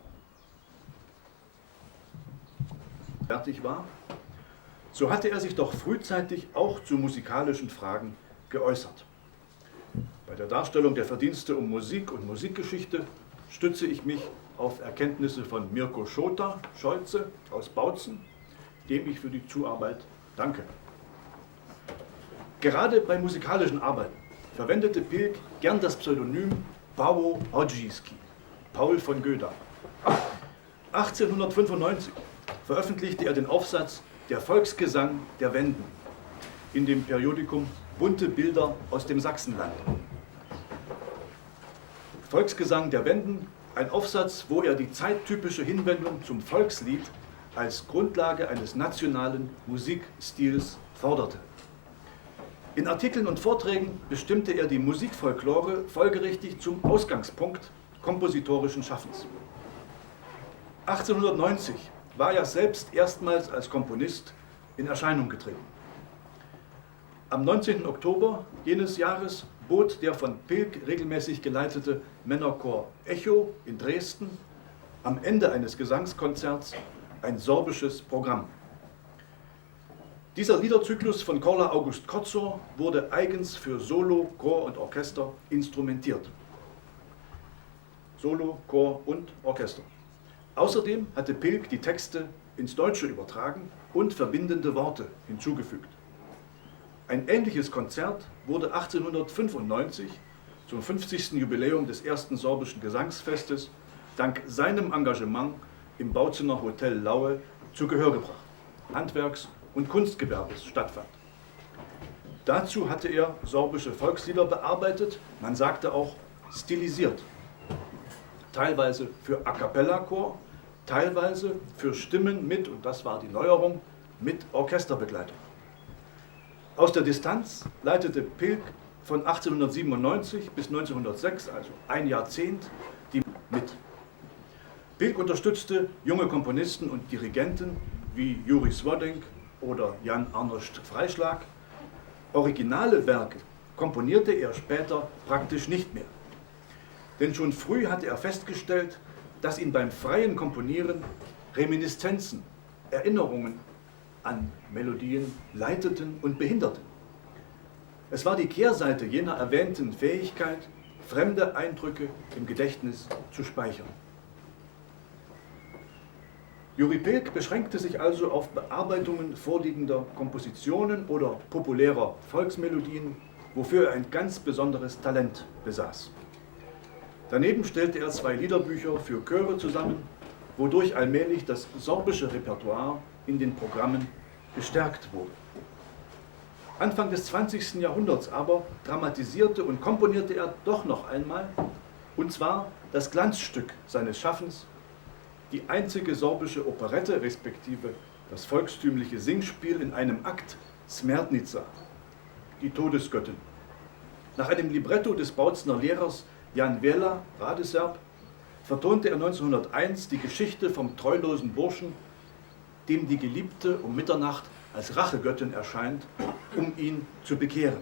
Fertig war, so hatte er sich doch frühzeitig auch zu musikalischen Fragen geäußert. Bei der Darstellung der Verdienste um Musik und Musikgeschichte stütze ich mich auf Erkenntnisse von Mirko Scholze aus Bautzen, dem ich für die Zuarbeit danke. Gerade bei musikalischen Arbeiten verwendete Pilk gern das Pseudonym Paweł Hodźijski, Paul von Göda. 1895 veröffentlichte er den Aufsatz Der Volksgesang der Wenden in dem Periodikum Bunte Bilder aus dem Sachsenland. Volksgesang der Wenden, ein Aufsatz, wo er die zeittypische Hinwendung zum Volkslied als Grundlage eines nationalen Musikstils forderte. In Artikeln und Vorträgen bestimmte er die Musikfolklore folgerichtig zum Ausgangspunkt kompositorischen Schaffens. 1890 war er selbst erstmals als Komponist in Erscheinung getreten. Am 19. Oktober jenes Jahres bot der von Pilk regelmäßig geleitete Männerchor Echo in Dresden am Ende eines Gesangskonzerts ein sorbisches Programm. Dieser Liederzyklus von Korla August Kotzor wurde eigens für Solo, Chor und Orchester instrumentiert. Solo, Chor und Orchester. Außerdem hatte Pilk die Texte ins Deutsche übertragen und verbindende Worte hinzugefügt. Ein ähnliches Konzert wurde 1895 zum 50. Jubiläum des ersten sorbischen Gesangsfestes dank seinem Engagement im Bautzener Hotel Laue zu Gehör gebracht. Handwerks- und Kunstgewerbes stattfand. Dazu hatte er sorbische Volkslieder bearbeitet, man sagte auch stilisiert. Teilweise für A-cappella-Chor, teilweise für Stimmen mit, und das war die Neuerung, mit Orchesterbegleitung. Aus der Distanz leitete Pilk von 1897 bis 1906, also ein Jahrzehnt, die mit. Pilk unterstützte junge Komponisten und Dirigenten wie Juri Svodink oder Jan Arnošt Freischlag. Originale Werke komponierte er später praktisch nicht mehr. Denn schon früh hatte er festgestellt, dass ihn beim freien Komponieren Reminiszenzen, Erinnerungen an Melodien leiteten und behinderten. Es war die Kehrseite jener erwähnten Fähigkeit, fremde Eindrücke im Gedächtnis zu speichern. Juri Pilk beschränkte sich also auf Bearbeitungen vorliegender Kompositionen oder populärer Volksmelodien, wofür er ein ganz besonderes Talent besaß. Daneben stellte er 2 Liederbücher für Chöre zusammen, wodurch allmählich das sorbische Repertoire in den Programmen gestärkt wurde. Anfang des 20. Jahrhunderts aber dramatisierte und komponierte er doch noch einmal, und zwar das Glanzstück seines Schaffens, die einzige sorbische Operette, respektive das volkstümliche Singspiel in einem Akt, Smerdnica, die Todesgöttin. Nach einem Libretto des Bautzener Lehrers Jan Vela, Radeserb, vertonte er 1901 die Geschichte vom treulosen Burschen, dem die Geliebte um Mitternacht als Rachegöttin erscheint, um ihn zu bekehren.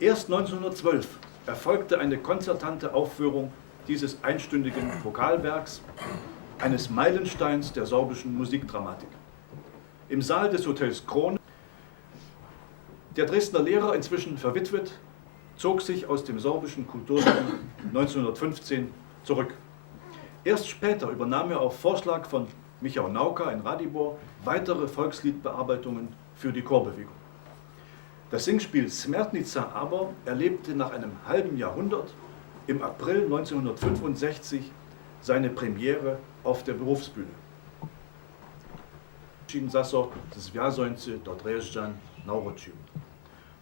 Erst 1912 erfolgte eine konzertante Aufführung dieses einstündigen Vokalwerks, eines Meilensteins der sorbischen Musikdramatik. Im Saal des Hotels Krone. Der Dresdner Lehrer, inzwischen verwitwet, zog sich aus dem sorbischen Kulturleben 1915 zurück. Erst später übernahm er auf Vorschlag von Michał Nauka in Radibor weitere Volksliedbearbeitungen für die Chorbewegung. Das Singspiel Smerdnica aber erlebte nach einem halben Jahrhundert im April 1965 seine Premiere auf der Berufsbühne. Zaso Zwiazońcy do Dresden nauroczył.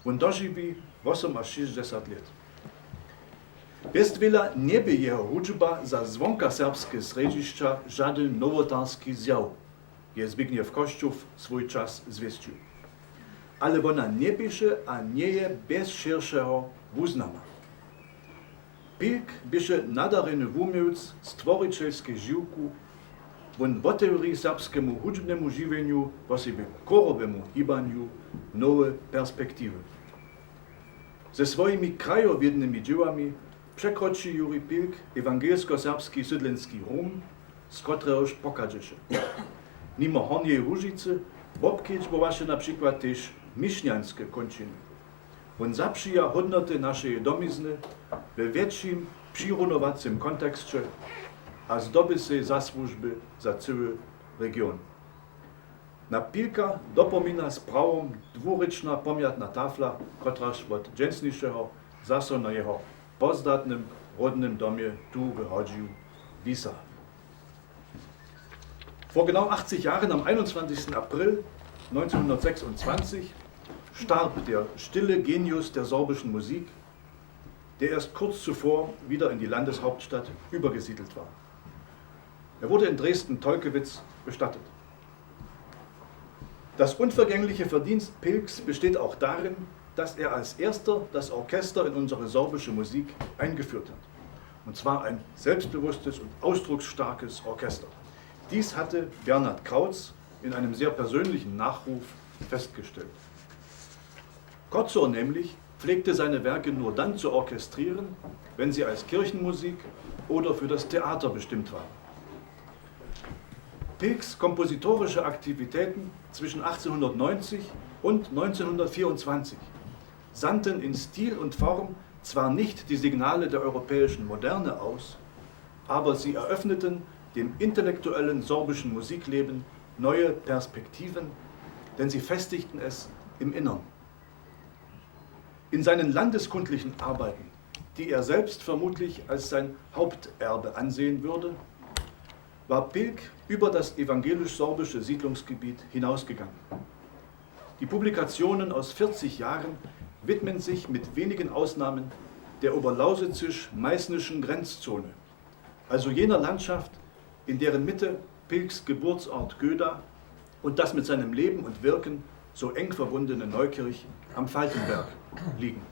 Wundożywi 68 lat. Bez wiele nie by jeho hudżba za dzwonka serbskie sredziszcza żaden nowotarski zjał, je Zbigniew Kościów swój czas zwieścił. Ale ona nie pisze, a nie je bez szerszego wuznama. Pilk byše nadareny wumiec stworiteľskej živku, on otevrí serbskému hudžbnému živeniu, vosebe chorovému hýbaniu, nové perspektívy. Ze svojimi krajowiednymi dziełami przekroczy Juri Pilk ewangelsko-serbski sydlenski rum, z któregoż pokażeše. Mimo Horniej Łużycy, obkieć bywaše na przykład też mišňanskie končiny. On zaprzyja hodnoty naszej domizny we większym przyrunowacym kontekście, a zdoby się zasłużby za cały region. Na Pilka dopomina z prawą dwuryczna pomiatna tafla, kotraż od dżęsniejszego zaso na jeho pozdatnym rodnym domie tu wychodził wisa. Vor genau 80 Jahren, am 21. April 1926, starb der stille Genius der sorbischen Musik, der erst kurz zuvor wieder in die Landeshauptstadt übergesiedelt war. Er wurde in Dresden-Tolkewitz bestattet. Das unvergängliche Verdienst Pilks besteht auch darin, dass er als erster das Orchester in unsere sorbische Musik eingeführt hat. Und zwar ein selbstbewusstes und ausdrucksstarkes Orchester. Dies hatte Bernhard Krautz in einem sehr persönlichen Nachruf festgestellt. Kotzor nämlich pflegte seine Werke nur dann zu orchestrieren, wenn sie als Kirchenmusik oder für das Theater bestimmt waren. Pilks kompositorische Aktivitäten zwischen 1890 und 1924 sandten in Stil und Form zwar nicht die Signale der europäischen Moderne aus, aber sie eröffneten dem intellektuellen sorbischen Musikleben neue Perspektiven, denn sie festigten es im Innern. In seinen landeskundlichen Arbeiten, die er selbst vermutlich als sein Haupterbe ansehen würde, war Pilk über das evangelisch-sorbische Siedlungsgebiet hinausgegangen. Die Publikationen aus 40 Jahren widmen sich mit wenigen Ausnahmen der oberlausitzisch-meißnischen Grenzzone, also jener Landschaft, in deren Mitte Pilks Geburtsort Göda und das mit seinem Leben und Wirken so eng verbundene Neukirch am Faltenberg liegen.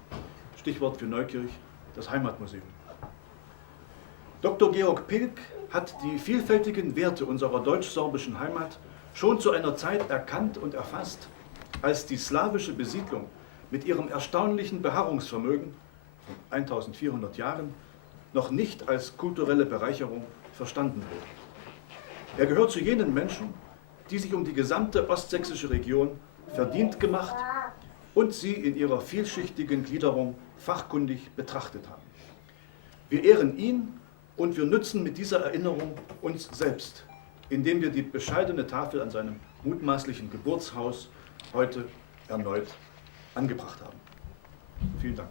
Stichwort für Neukirch, das Heimatmuseum. Dr. Georg Pilk hat die vielfältigen Werte unserer deutsch-sorbischen Heimat schon zu einer Zeit erkannt und erfasst, als die slawische Besiedlung mit ihrem erstaunlichen Beharrungsvermögen von 1400 Jahren noch nicht als kulturelle Bereicherung verstanden wurde. Er gehört zu jenen Menschen, die sich um die gesamte ostsächsische Region verdient gemacht und sie in ihrer vielschichtigen Gliederung fachkundig betrachtet haben. Wir ehren ihn und wir nützen mit dieser Erinnerung uns selbst, indem wir die bescheidene Tafel an seinem mutmaßlichen Geburtshaus heute erneut angebracht haben. Vielen Dank.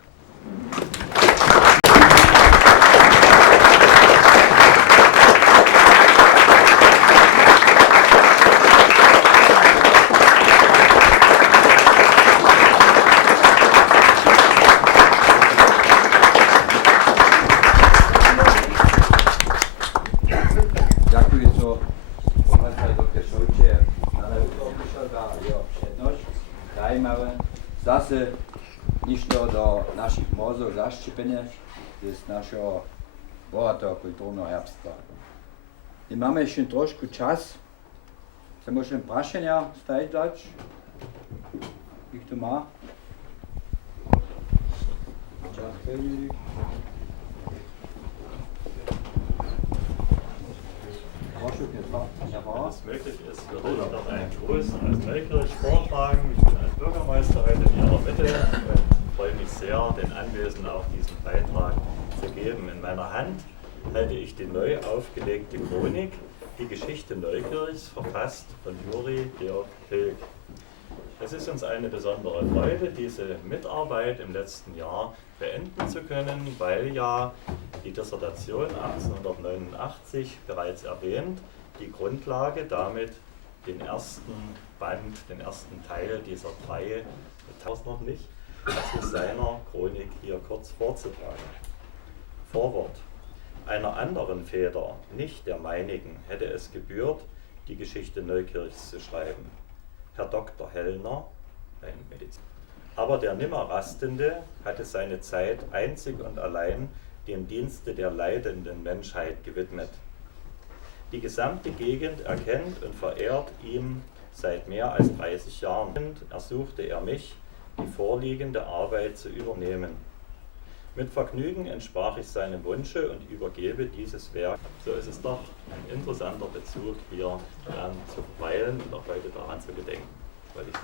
Zase ništo do naših mozov zaščipene z našeho bohatého kulturného herbstva. I máme ešte trošku čas. Se môžem prašenia staviť dať? Ich to má? Wenn es möglich ist, würde ich noch einen Gruß aus Neukirch vortragen. Ich bin als Bürgermeister heute in Ihrer Mitte und freue mich sehr, den Anwesenden auch diesen Beitrag zu geben. In meiner Hand halte ich die neu aufgelegte Chronik, die Geschichte Neukirchs, verfasst von Juri Georg Pilk. Es ist uns eine besondere Freude, diese Mitarbeit im letzten Jahr beenden zu können, weil ja die Dissertation 1889 bereits erwähnt, die Grundlage damit den ersten Band, den ersten Teil dieser Reihe, das noch nicht, zu seiner Chronik hier kurz vorzutragen. Vorwort. Einer anderen Feder, nicht der meinigen, hätte es gebührt, die Geschichte Neukirchs zu schreiben. Herr Dr. Hellner, ein Mediziner. Aber der Nimmerrastende hatte seine Zeit einzig und allein dem Dienste der leidenden Menschheit gewidmet. Die gesamte Gegend erkennt und verehrt ihm seit mehr als 30 Jahren. Ersuchte er mich, die vorliegende Arbeit zu übernehmen. Mit Vergnügen entsprach ich seinem Wunsche und übergebe dieses Werk. So ist es doch ein interessanter Bezug, hier daran zu verweilen und auch heute daran zu gedenken. Wollte ich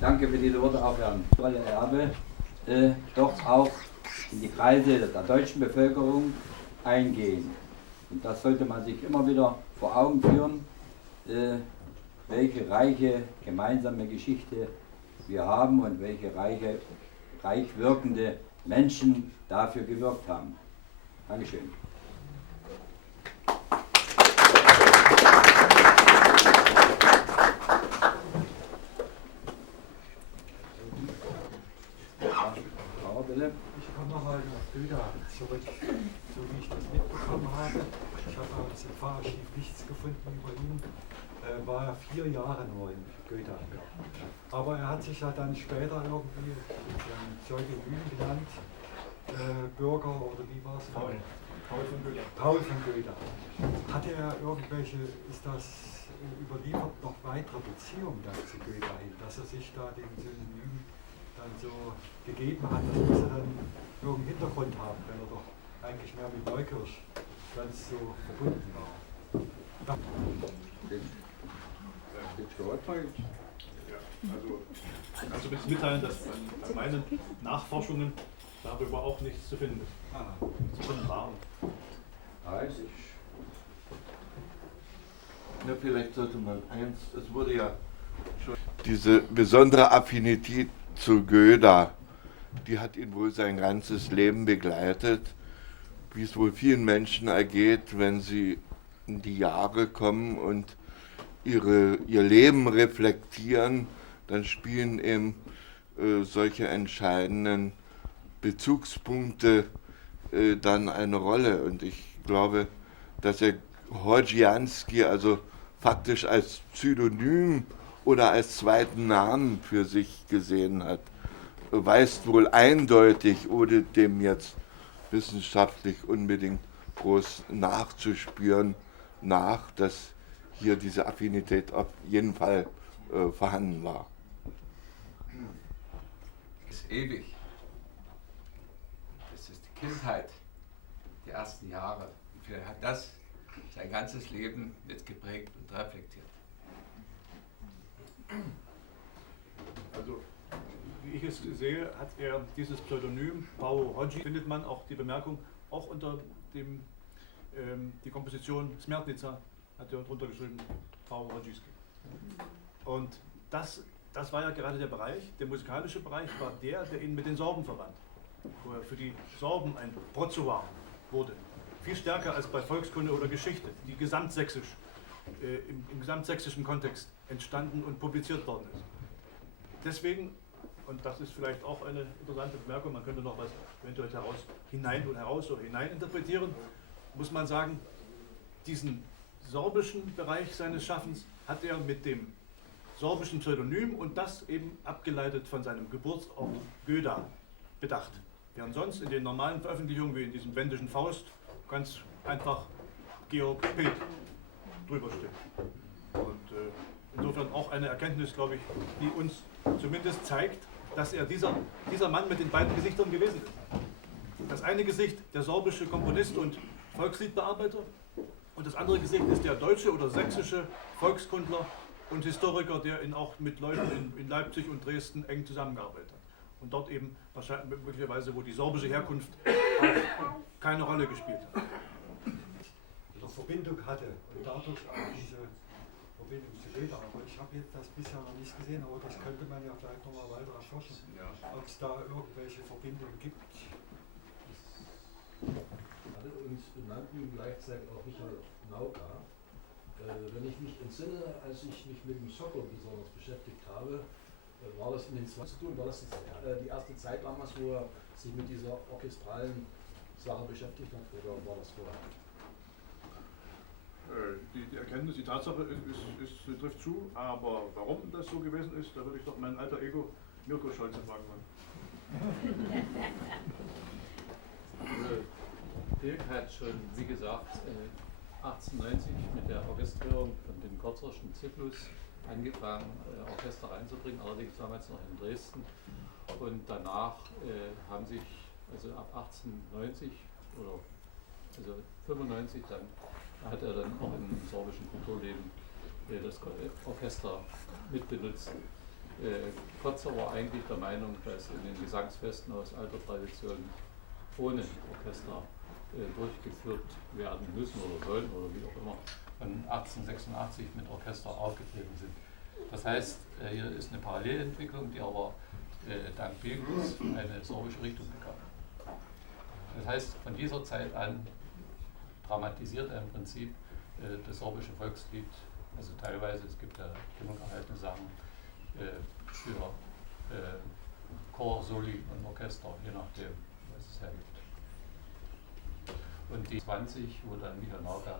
Danke für diese Worte auch, Herrn Erbe, doch auch in die Kreise der deutschen Bevölkerung eingehen. Und das sollte man sich immer wieder vor Augen führen, welche reiche gemeinsame Geschichte wir haben und welche reich wirkende Menschen dafür gewirkt haben. Dankeschön. Ich komme nochmal auf Bilder zurück, so wie ich das mitbekommen habe. Ich habe aus dem Pfarrarchiv nichts gefunden über ihn. War er 4 Jahre nur in Göda. Aber er hat sich ja dann später irgendwie Pseudonym genannt, Bürger oder wie war es? Paul von Göda. Paul von Göda. Hatte er irgendwelche, ist das überliefert, noch weitere Beziehungen dann zu Göda hin, dass er sich da den Synonym dann so gegeben hat, das muss er dann irgendeinen Hintergrund haben, wenn er doch eigentlich mehr mit Neukirch ganz so verbunden war. Ich kann zumindest mitteilen, dass bei meinen Nachforschungen darüber auch nichts zu finden ist. Zu finden war. Ja, vielleicht sollte man eins, es wurde ja schon diese besondere Affinität zu Goethe, die hat ihn wohl sein ganzes Leben begleitet, wie es wohl vielen Menschen ergeht, wenn sie in die Jahre kommen und ihr Leben reflektieren, dann spielen eben solche entscheidenden Bezugspunkte dann eine Rolle. Und ich glaube, dass er Hodžianský also faktisch als Pseudonym oder als zweiten Namen für sich gesehen hat, weist wohl eindeutig, ohne dem jetzt wissenschaftlich unbedingt groß nachzuspüren, nach, dass hier diese Affinität auf jeden Fall vorhanden war. Das ist ewig. Das ist die Kindheit, die ersten Jahre. Und er hat das sein ganzes Leben mitgeprägt und reflektiert. Also, wie ich es sehe, hat er dieses Pseudonym Paul Hodži, findet man auch die Bemerkung, auch unter dem, die Komposition Smerdnica hat er drunter geschrieben, Paul Hodžický. Und das war ja gerade der Bereich, der musikalische Bereich war der ihn mit den Sorben verband, wo er für die Sorben ein Prozoar wurde. Viel stärker als bei Volkskunde oder Geschichte, die gesamtsächsisch, im gesamtsächsischen Kontext entstanden und publiziert worden ist. Deswegen, und das ist vielleicht auch eine interessante Bemerkung, man könnte noch was eventuell heraus oder hinein interpretieren, muss man sagen, diesen sorbischen Bereich seines Schaffens hat er mit dem sorbischen Pseudonym und das eben abgeleitet von seinem Geburtsort Goethe bedacht. Während sonst in den normalen Veröffentlichungen, wie in diesem wendischen Faust, ganz einfach Georg Pilk drüber steht. Und insofern auch eine Erkenntnis, glaube ich, die uns zumindest zeigt, dass er dieser Mann mit den beiden Gesichtern gewesen ist. Das eine Gesicht, der sorbische Komponist und Volksliedbearbeiter, und das andere Gesicht ist der deutsche oder sächsische Volkskundler und Historiker, der auch mit Leuten in Leipzig und Dresden eng zusammengearbeitet hat. Und dort eben wahrscheinlich möglicherweise, wo die sorbische Herkunft auch keine Rolle gespielt hat. Eine Verbindung hatte und dadurch auch diese Verbindung zu Goethe. Aber ich habe jetzt das bisher noch nicht gesehen, aber das könnte man ja vielleicht noch mal weiter erforschen, ob es da irgendwelche Verbindungen gibt. Und benannten gleichzeitig auch Michael Nauka. Wenn ich mich entsinne, als ich mich mit dem Sokol besonders beschäftigt habe, war das in den 20 war das die erste Zeit damals, wo er sich mit dieser orchestralen Sache beschäftigt hat, oder war das vorher? Die Erkenntnis, die Tatsache trifft zu, aber warum das so gewesen ist, da würde ich doch mein alter Ego Mirko Scholze fragen wollen. Pilk hat schon, wie gesagt, 1890 mit der Orchestrierung von dem Kotzerschen Zyklus angefangen, Orchester reinzubringen, allerdings damals noch in Dresden. Und danach haben sich, also ab 1890 oder also 95, dann hat er dann auch im sorbischen Kulturleben das Orchester mitbenutzt. Kotzer war eigentlich der Meinung, dass in den Gesangsfesten aus alter Tradition ohne Orchester durchgeführt werden müssen oder sollen oder wie auch immer, von 1886 mit Orchester aufgetreten sind. Das heißt, hier ist eine Parallelentwicklung, die aber dank Begus eine sorbische Richtung bekam. Das heißt, von dieser Zeit an dramatisiert er im Prinzip das sorbische Volkslied, also teilweise, es gibt ja genug erhaltene Sachen für Chor, Soli und Orchester, je nachdem, was es hergibt. Und die 20, wo dann Michael Nauka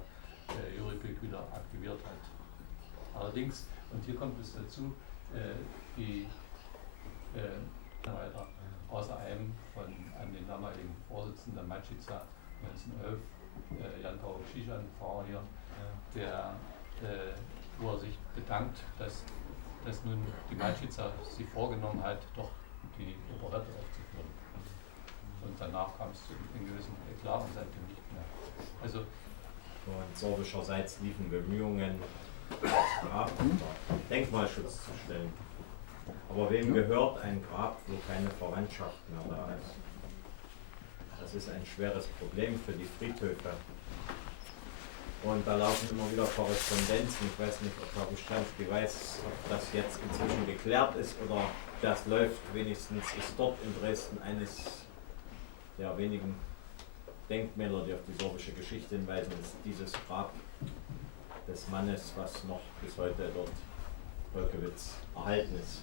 Juri Pilk wieder aktiviert hat. Allerdings, und hier kommt es dazu, die weiter, außer einem an den damaligen Vorsitzenden der Mačica 1911, Jan Paul Šižan, Pfarrer hier, der, wo er sich bedankt, dass nun die Mačica sich vorgenommen hat, doch die Operette aufzuführen. Und danach kam es zu einem gewissen Eklat und seitdem nicht mehr. Also von sorbischerseits liefen Bemühungen, das Grab unter Denkmalschutz zu stellen. Aber wem gehört ein Grab, wo keine Verwandtschaft mehr da ist? Das ist ein schweres Problem für die Friedhöfe. Und da laufen immer wieder Korrespondenzen. Ich weiß nicht, ob Herr Buschanski weiß, ob das jetzt inzwischen geklärt ist oder das läuft. Wenigstens ist dort in Dresden eines der wenigen Denkmäler, die auf die sorbische Geschichte hinweisen, ist dieses Grab des Mannes, was noch bis heute dort Volkewitz erhalten ist.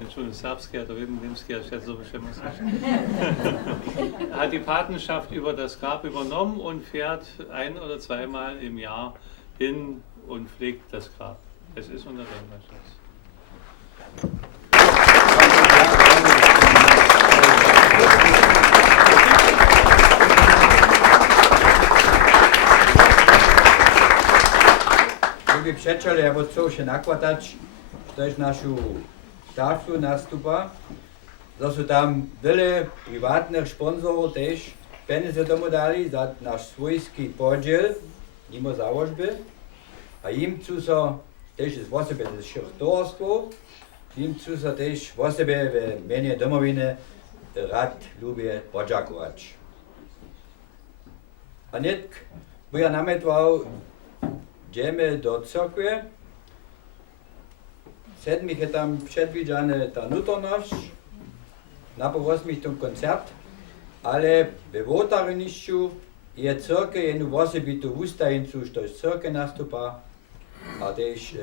Entschuldigung, Serbski oder Rimski, ich hätte so bestimmt hat die Patenschaft über das Grab übernommen und fährt ein- oder zweimal im Jahr hin und pflegt das Grab. Es ist unter Denkmalschutz. Drugi prijatelji, evo co še nakvatač, štož našu štaflu nastupa, da su tam wiele prywatnych sponsorów też pieniądze domu dali za nasz swojski podziel, mimo założby, a im co też jest w sobie szachtorstwo, im co też w sobie w imieniu domowiny rad lubię podziękować. A nie, bo ja nametował, idziemy do cyrkwy, sedmich je tam predviđane ta nutornosť, napo 8 tom koncert, ale ve Votarinišću je crke jednu osobitu ustajnicu, što iz crke nastupa, a tež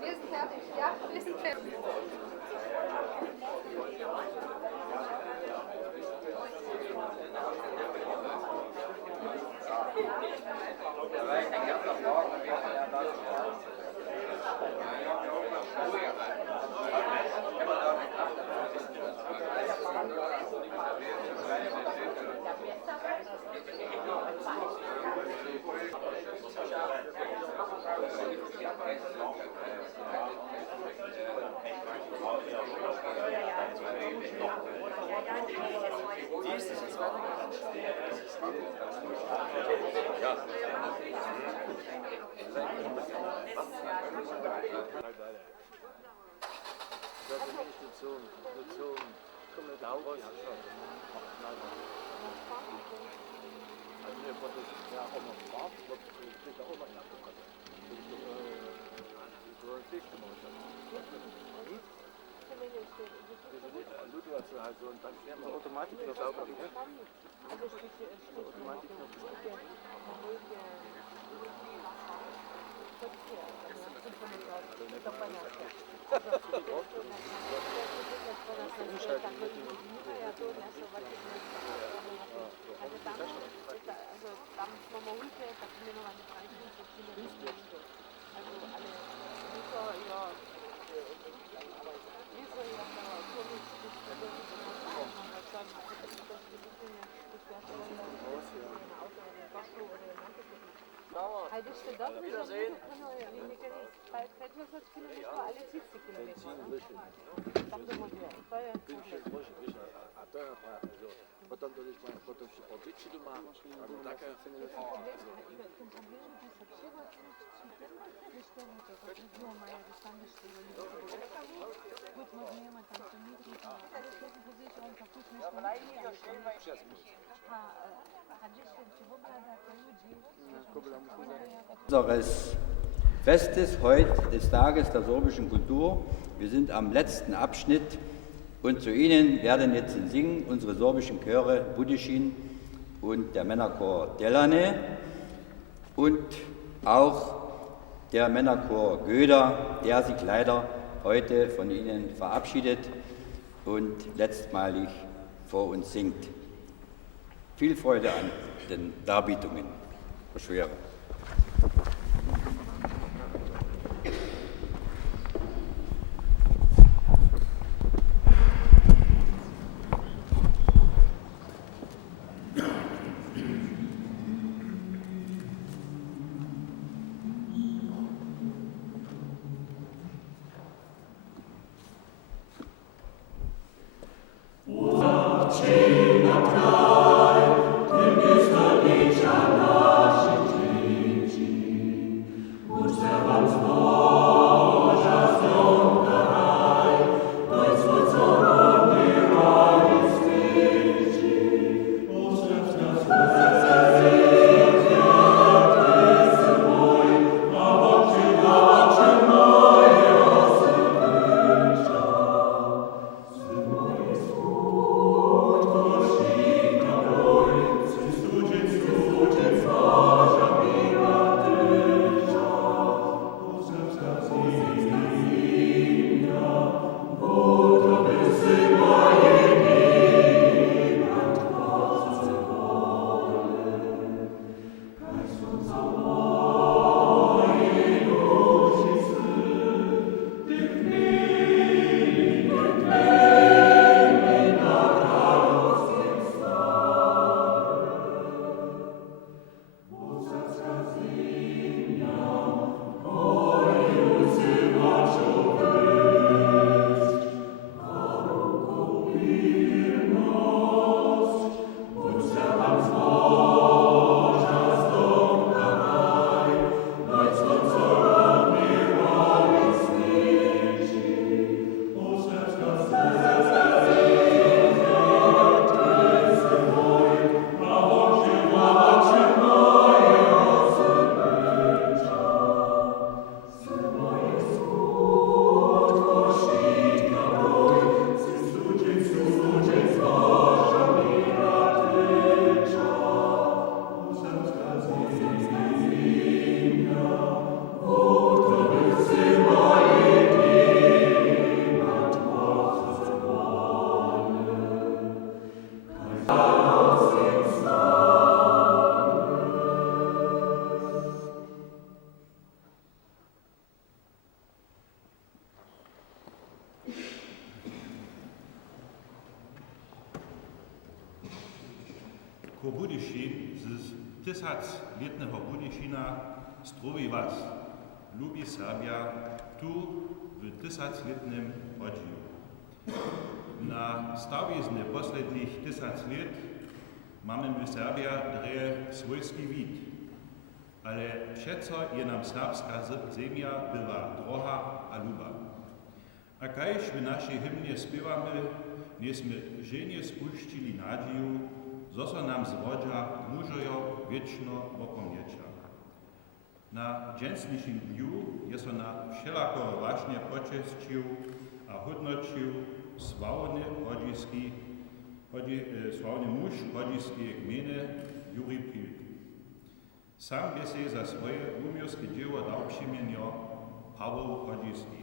Wir sind fertig, ja? Wir sind fertig. nie, bo to jest ja ono spraw, bo to jest ono na przykład. To jest też może. Ludwig halt so ein Transfer. Automatik das sauber, ne? Automatik Halt ist der dort mit der Seite, bei 300 Kilometer alle 70 Kilometer. Tam do Modzie, to jest. Потом потом ще по-бичі дома, а така... Unseres Festes heute, des Tages der sorbischen Kultur. Wir sind am letzten Abschnitt und zu Ihnen werden jetzt singen unsere sorbischen Chöre Budischin und der Männerchor Delane und auch der Männerchor Göder, der sich leider heute von Ihnen verabschiedet und letztmalig vor uns singt. Viel Freude an den Darbietungen. Beschwere. Ko Budyši z 1000-letného Budyšina zdroví vás, ľubí Serbia tu v 1000-letnym Hodziu. Na stawizny posledních 1000 let mamy my Serbia dreje swojski wid, ale przeco je nam serbska zemia była droha a luba. A kajż w naszej hymnie śpiewamy, nieśmy żenie spuścili nadzieju, zoso nam zrodza mužojo viečno opomniecia. Na dženstnišim dňu je so na všelako vážne počestil a hodnotil slavný muž hodžiskej gminy Juri Pilk. Sam by si za svoje umiorské dzieło dał przymienio Paweł Hodžiský.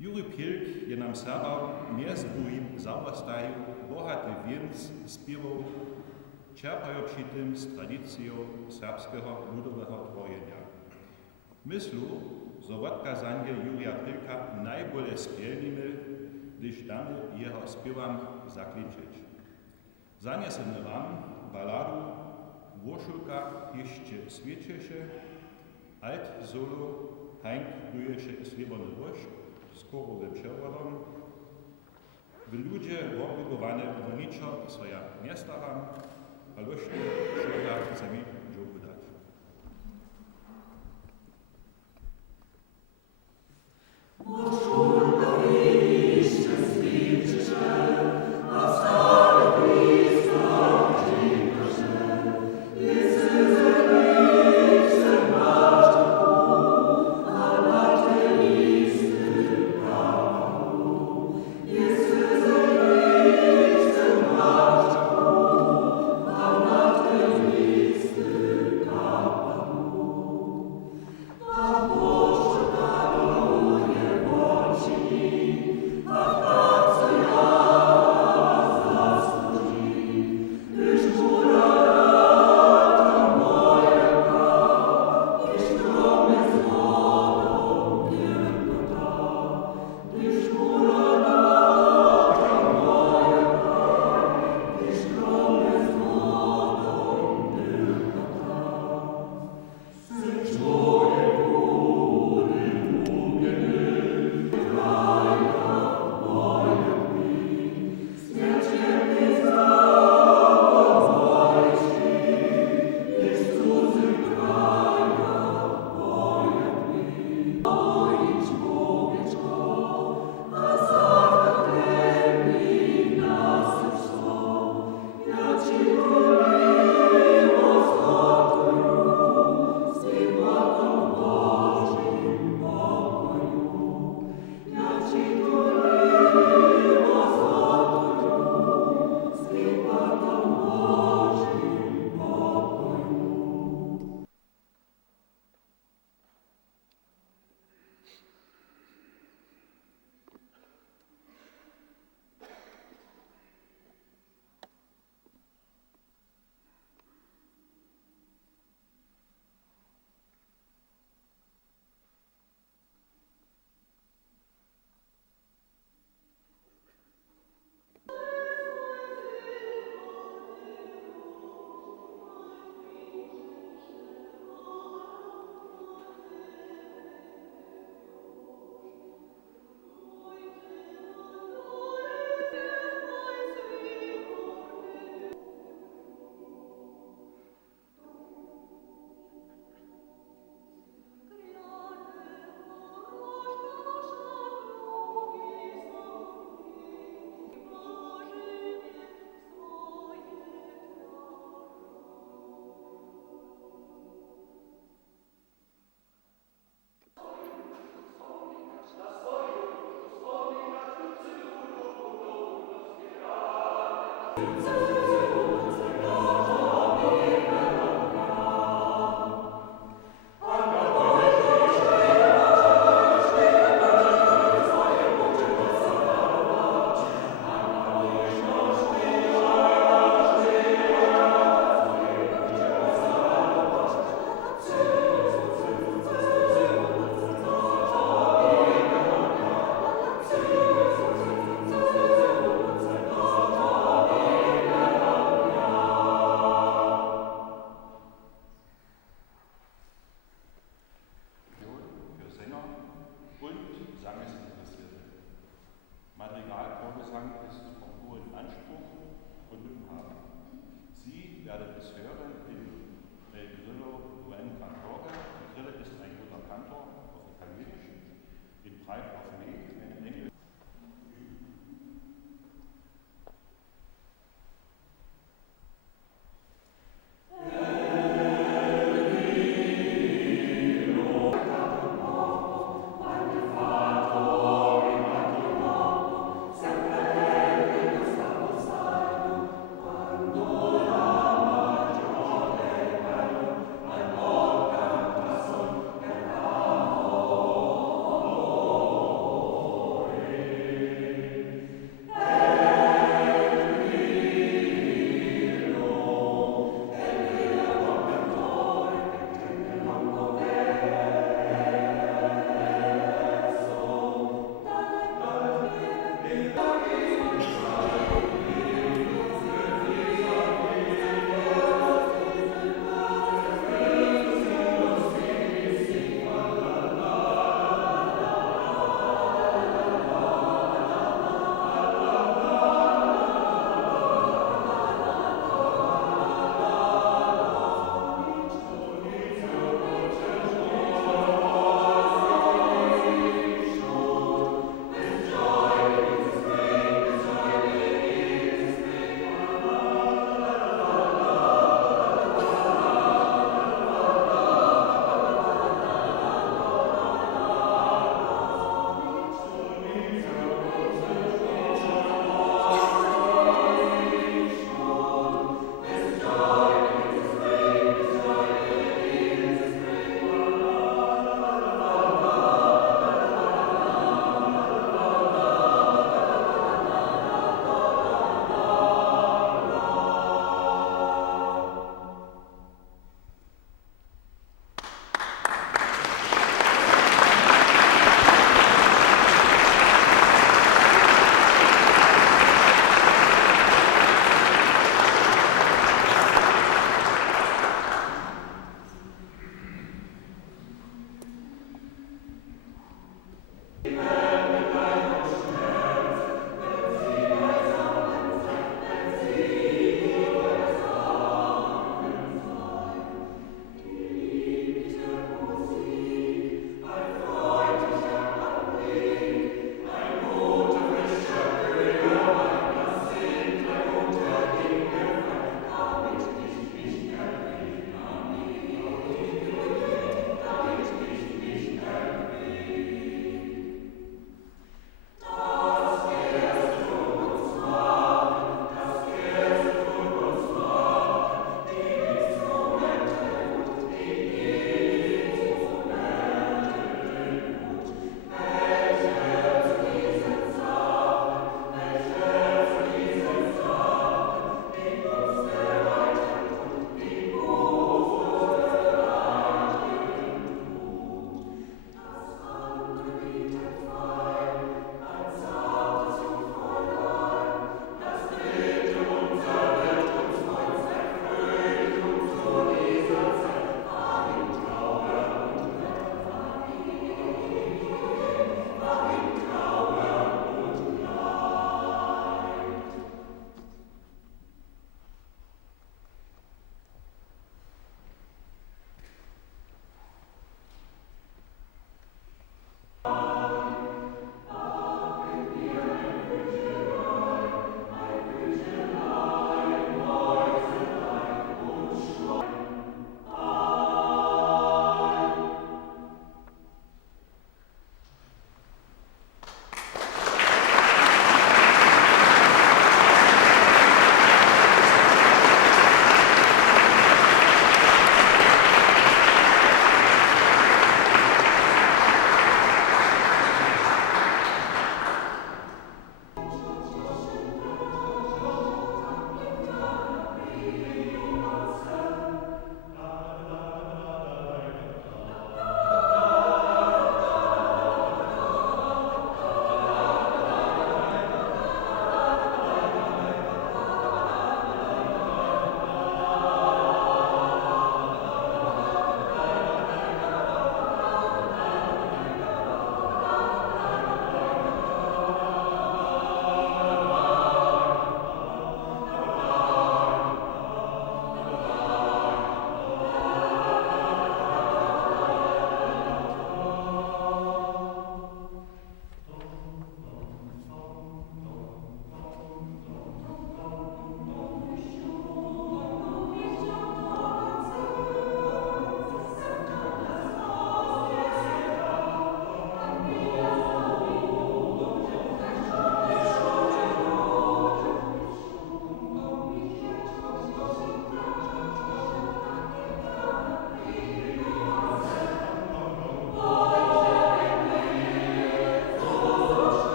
Juri Pilk je nam sabał między drugim zaostaje bohaty więc śpiewał, czerpają przy tym z tradycją serbskiego ludowego tworzenia. Myślę, że odkazanie Jurija Pilka najbolej spełnimy, gdyż damy jego śpiewam zakończyć. Zaniesiemy wam baladu Woszulka jeszcze świeciesze, alt solo Hank Dujesze Srebrny Deszcz z chorowym przewodem, w ludzie obligowane wolniczo swoja miastara, a lośnie szkoda sami dżoku dać.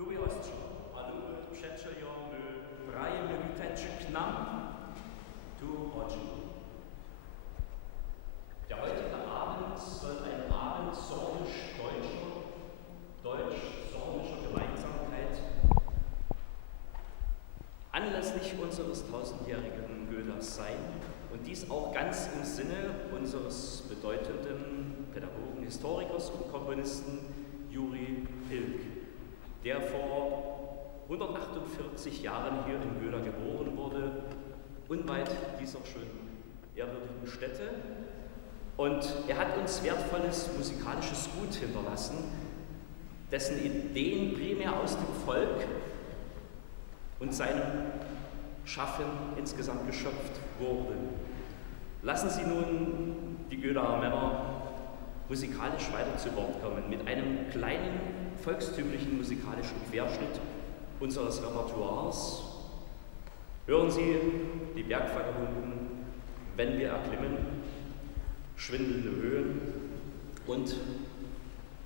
Lubi Ostrzy, a lubi przeczeją prajem witać k nam, tu oczy. Der heutige Abend soll ein Abend deutsch-sornischer Gemeinsamkeit anlässlich unseres 1000-jährigen Goethers sein und dies auch ganz im Sinne unseres bedeutenden Pädagogen, Historikers und Komponisten Juri Pilk, der vor 148 Jahren hier in Göda geboren wurde, unweit dieser schönen, ehrwürdigen Stätte. Und er hat uns wertvolles musikalisches Gut hinterlassen, dessen Ideen primär aus dem Volk und seinem Schaffen insgesamt geschöpft wurden. Lassen Sie nun die Gödaer Männer musikalisch weiter zu Wort kommen mit einem kleinen volkstümlichen musikalischen Querschnitt unseres Repertoires. Hören Sie die Bergfackelhunden, wenn wir erklimmen, schwindelnde Höhen und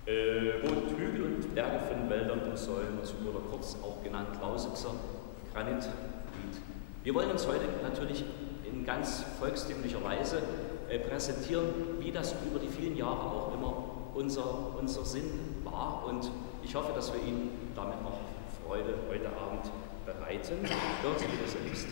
wo Hügel und Berge von Wäldern und Säulen zu oder kurz auch genannt Lausitzer Granitlied. Wir wollen uns heute natürlich in ganz volkstümlicher Weise präsentieren, wie das über die vielen Jahre auch immer unser Sinn war, und ich hoffe, dass wir Ihnen damit noch Freude heute Abend bereiten. Hören Sie wieder selbst.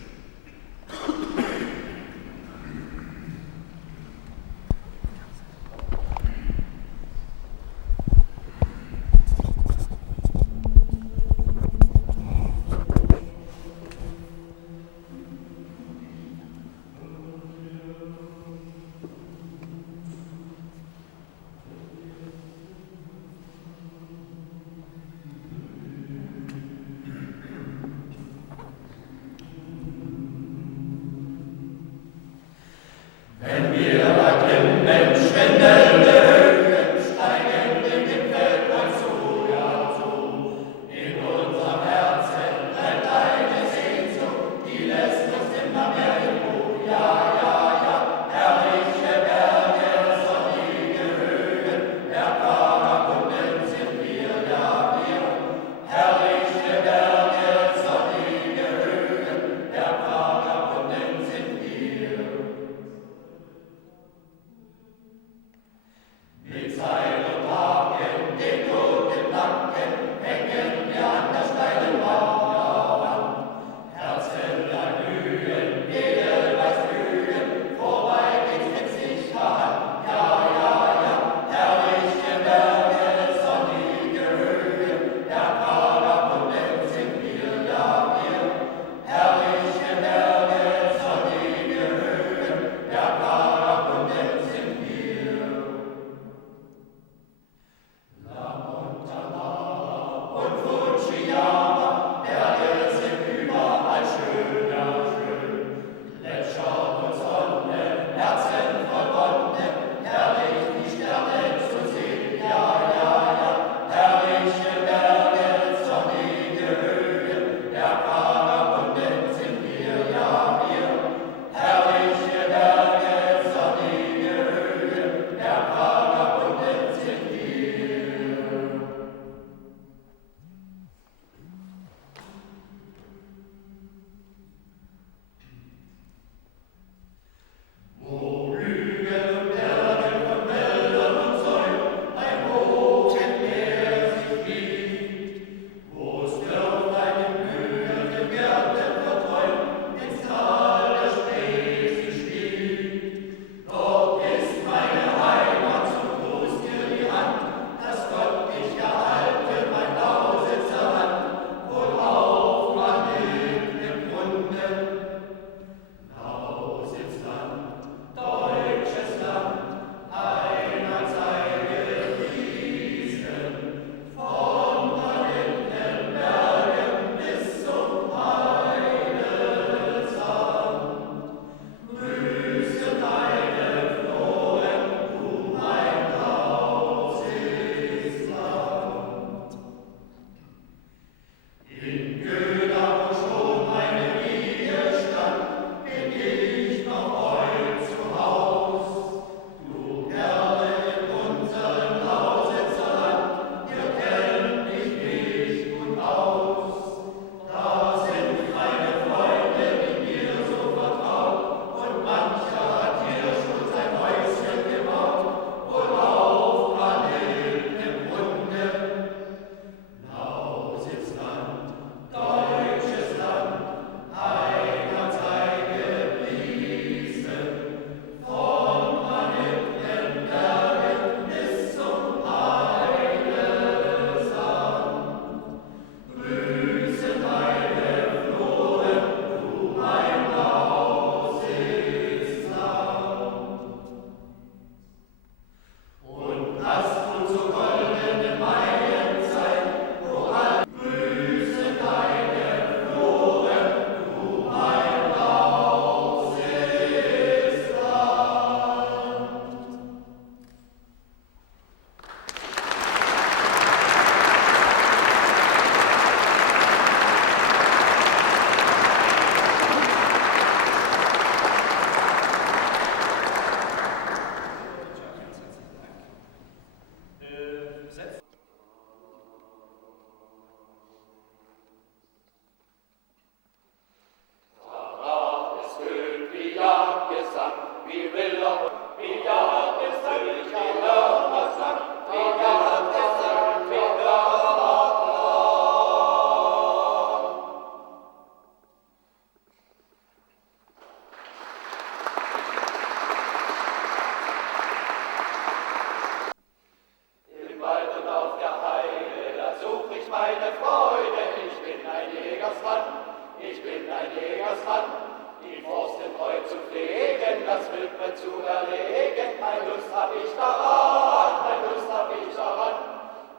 mir zu erregen, ein Lust hab ich daran, ein Lust hab ich daran.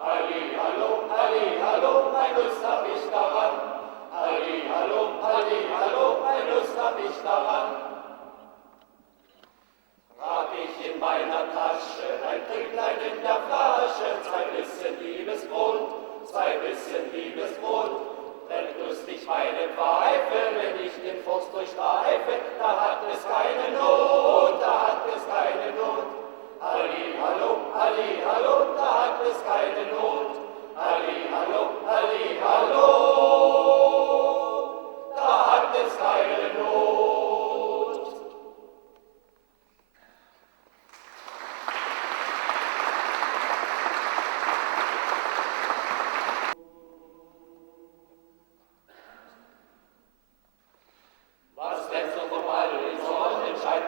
Ali, hallo, ein Lust hab ich daran. Ali, hallo, ein Lust hab ich daran. Trag ich in meiner Tasche ein Trinklein in der Flasche, 2 bisschen Liebesbrot, 2 bisschen Liebesbrot. Brennt lustig meine Pfeife, wenn ich den Forst durchstreife, da hat es keine Not, da hat es keine Not. Ali, hallo, da hat es keine Not. Ali, hallo, da hat es keine Not. Was denn so vom alten Sonnenschein?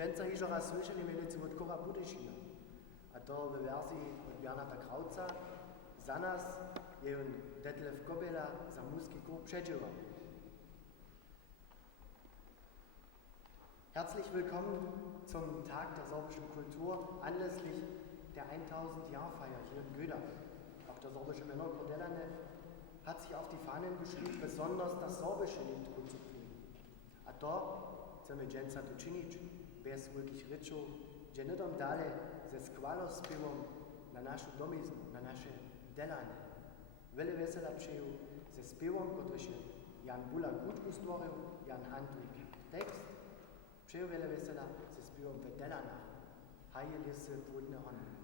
dżęca hižo raz słyšeli milici od Kora Budyšina. A to ve verziji od Bernarda Krauca za nas je on Detlev Kobela za muski kor předžival. Herzlich willkommen zum Tag der sorbischen Kultur anlässlich der 1000-Jahr-Feier hier in Göda. Auch der sorbische Männerchor Delane hat sich auf die Fahnen geschrieben, besonders das sorbische Lied gut zu pflegen. A to chcemy dżęca učinić bez wielkich ryczów, że nie dom dalej ze skłalospievom na naszą domiznu, na nasze Delane. Wiele wesela přeju ze spievom, któryś Jan Bula Kutku stworzył, Jan Handlik tekst. Přeju wiele wesela ze spievom w Delanach. Hajel jest płodne honor.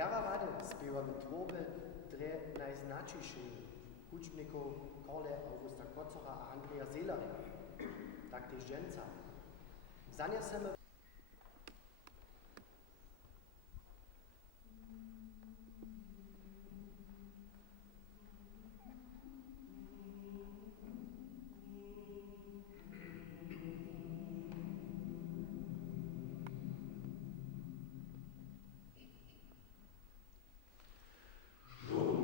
Jara rady zpívali tvorby dre najznačejších hudebníků Karla Augusta Kocora a Andreja Seelera, taktéž dżęca. Zaniesemy Zwo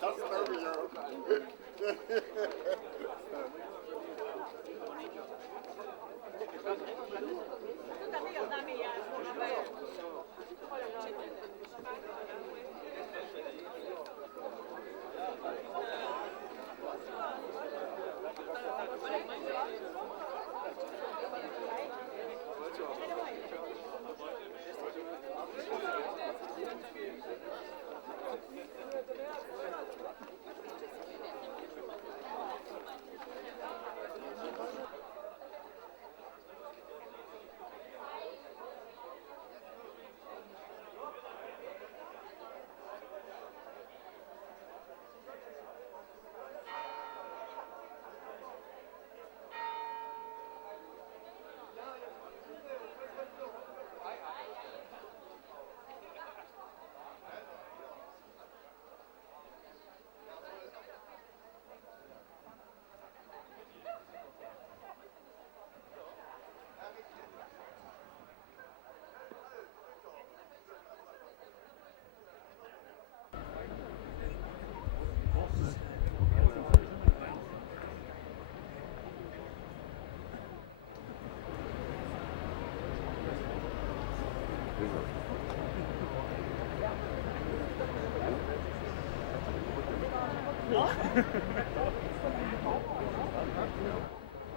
das glaube ich auch. Ja.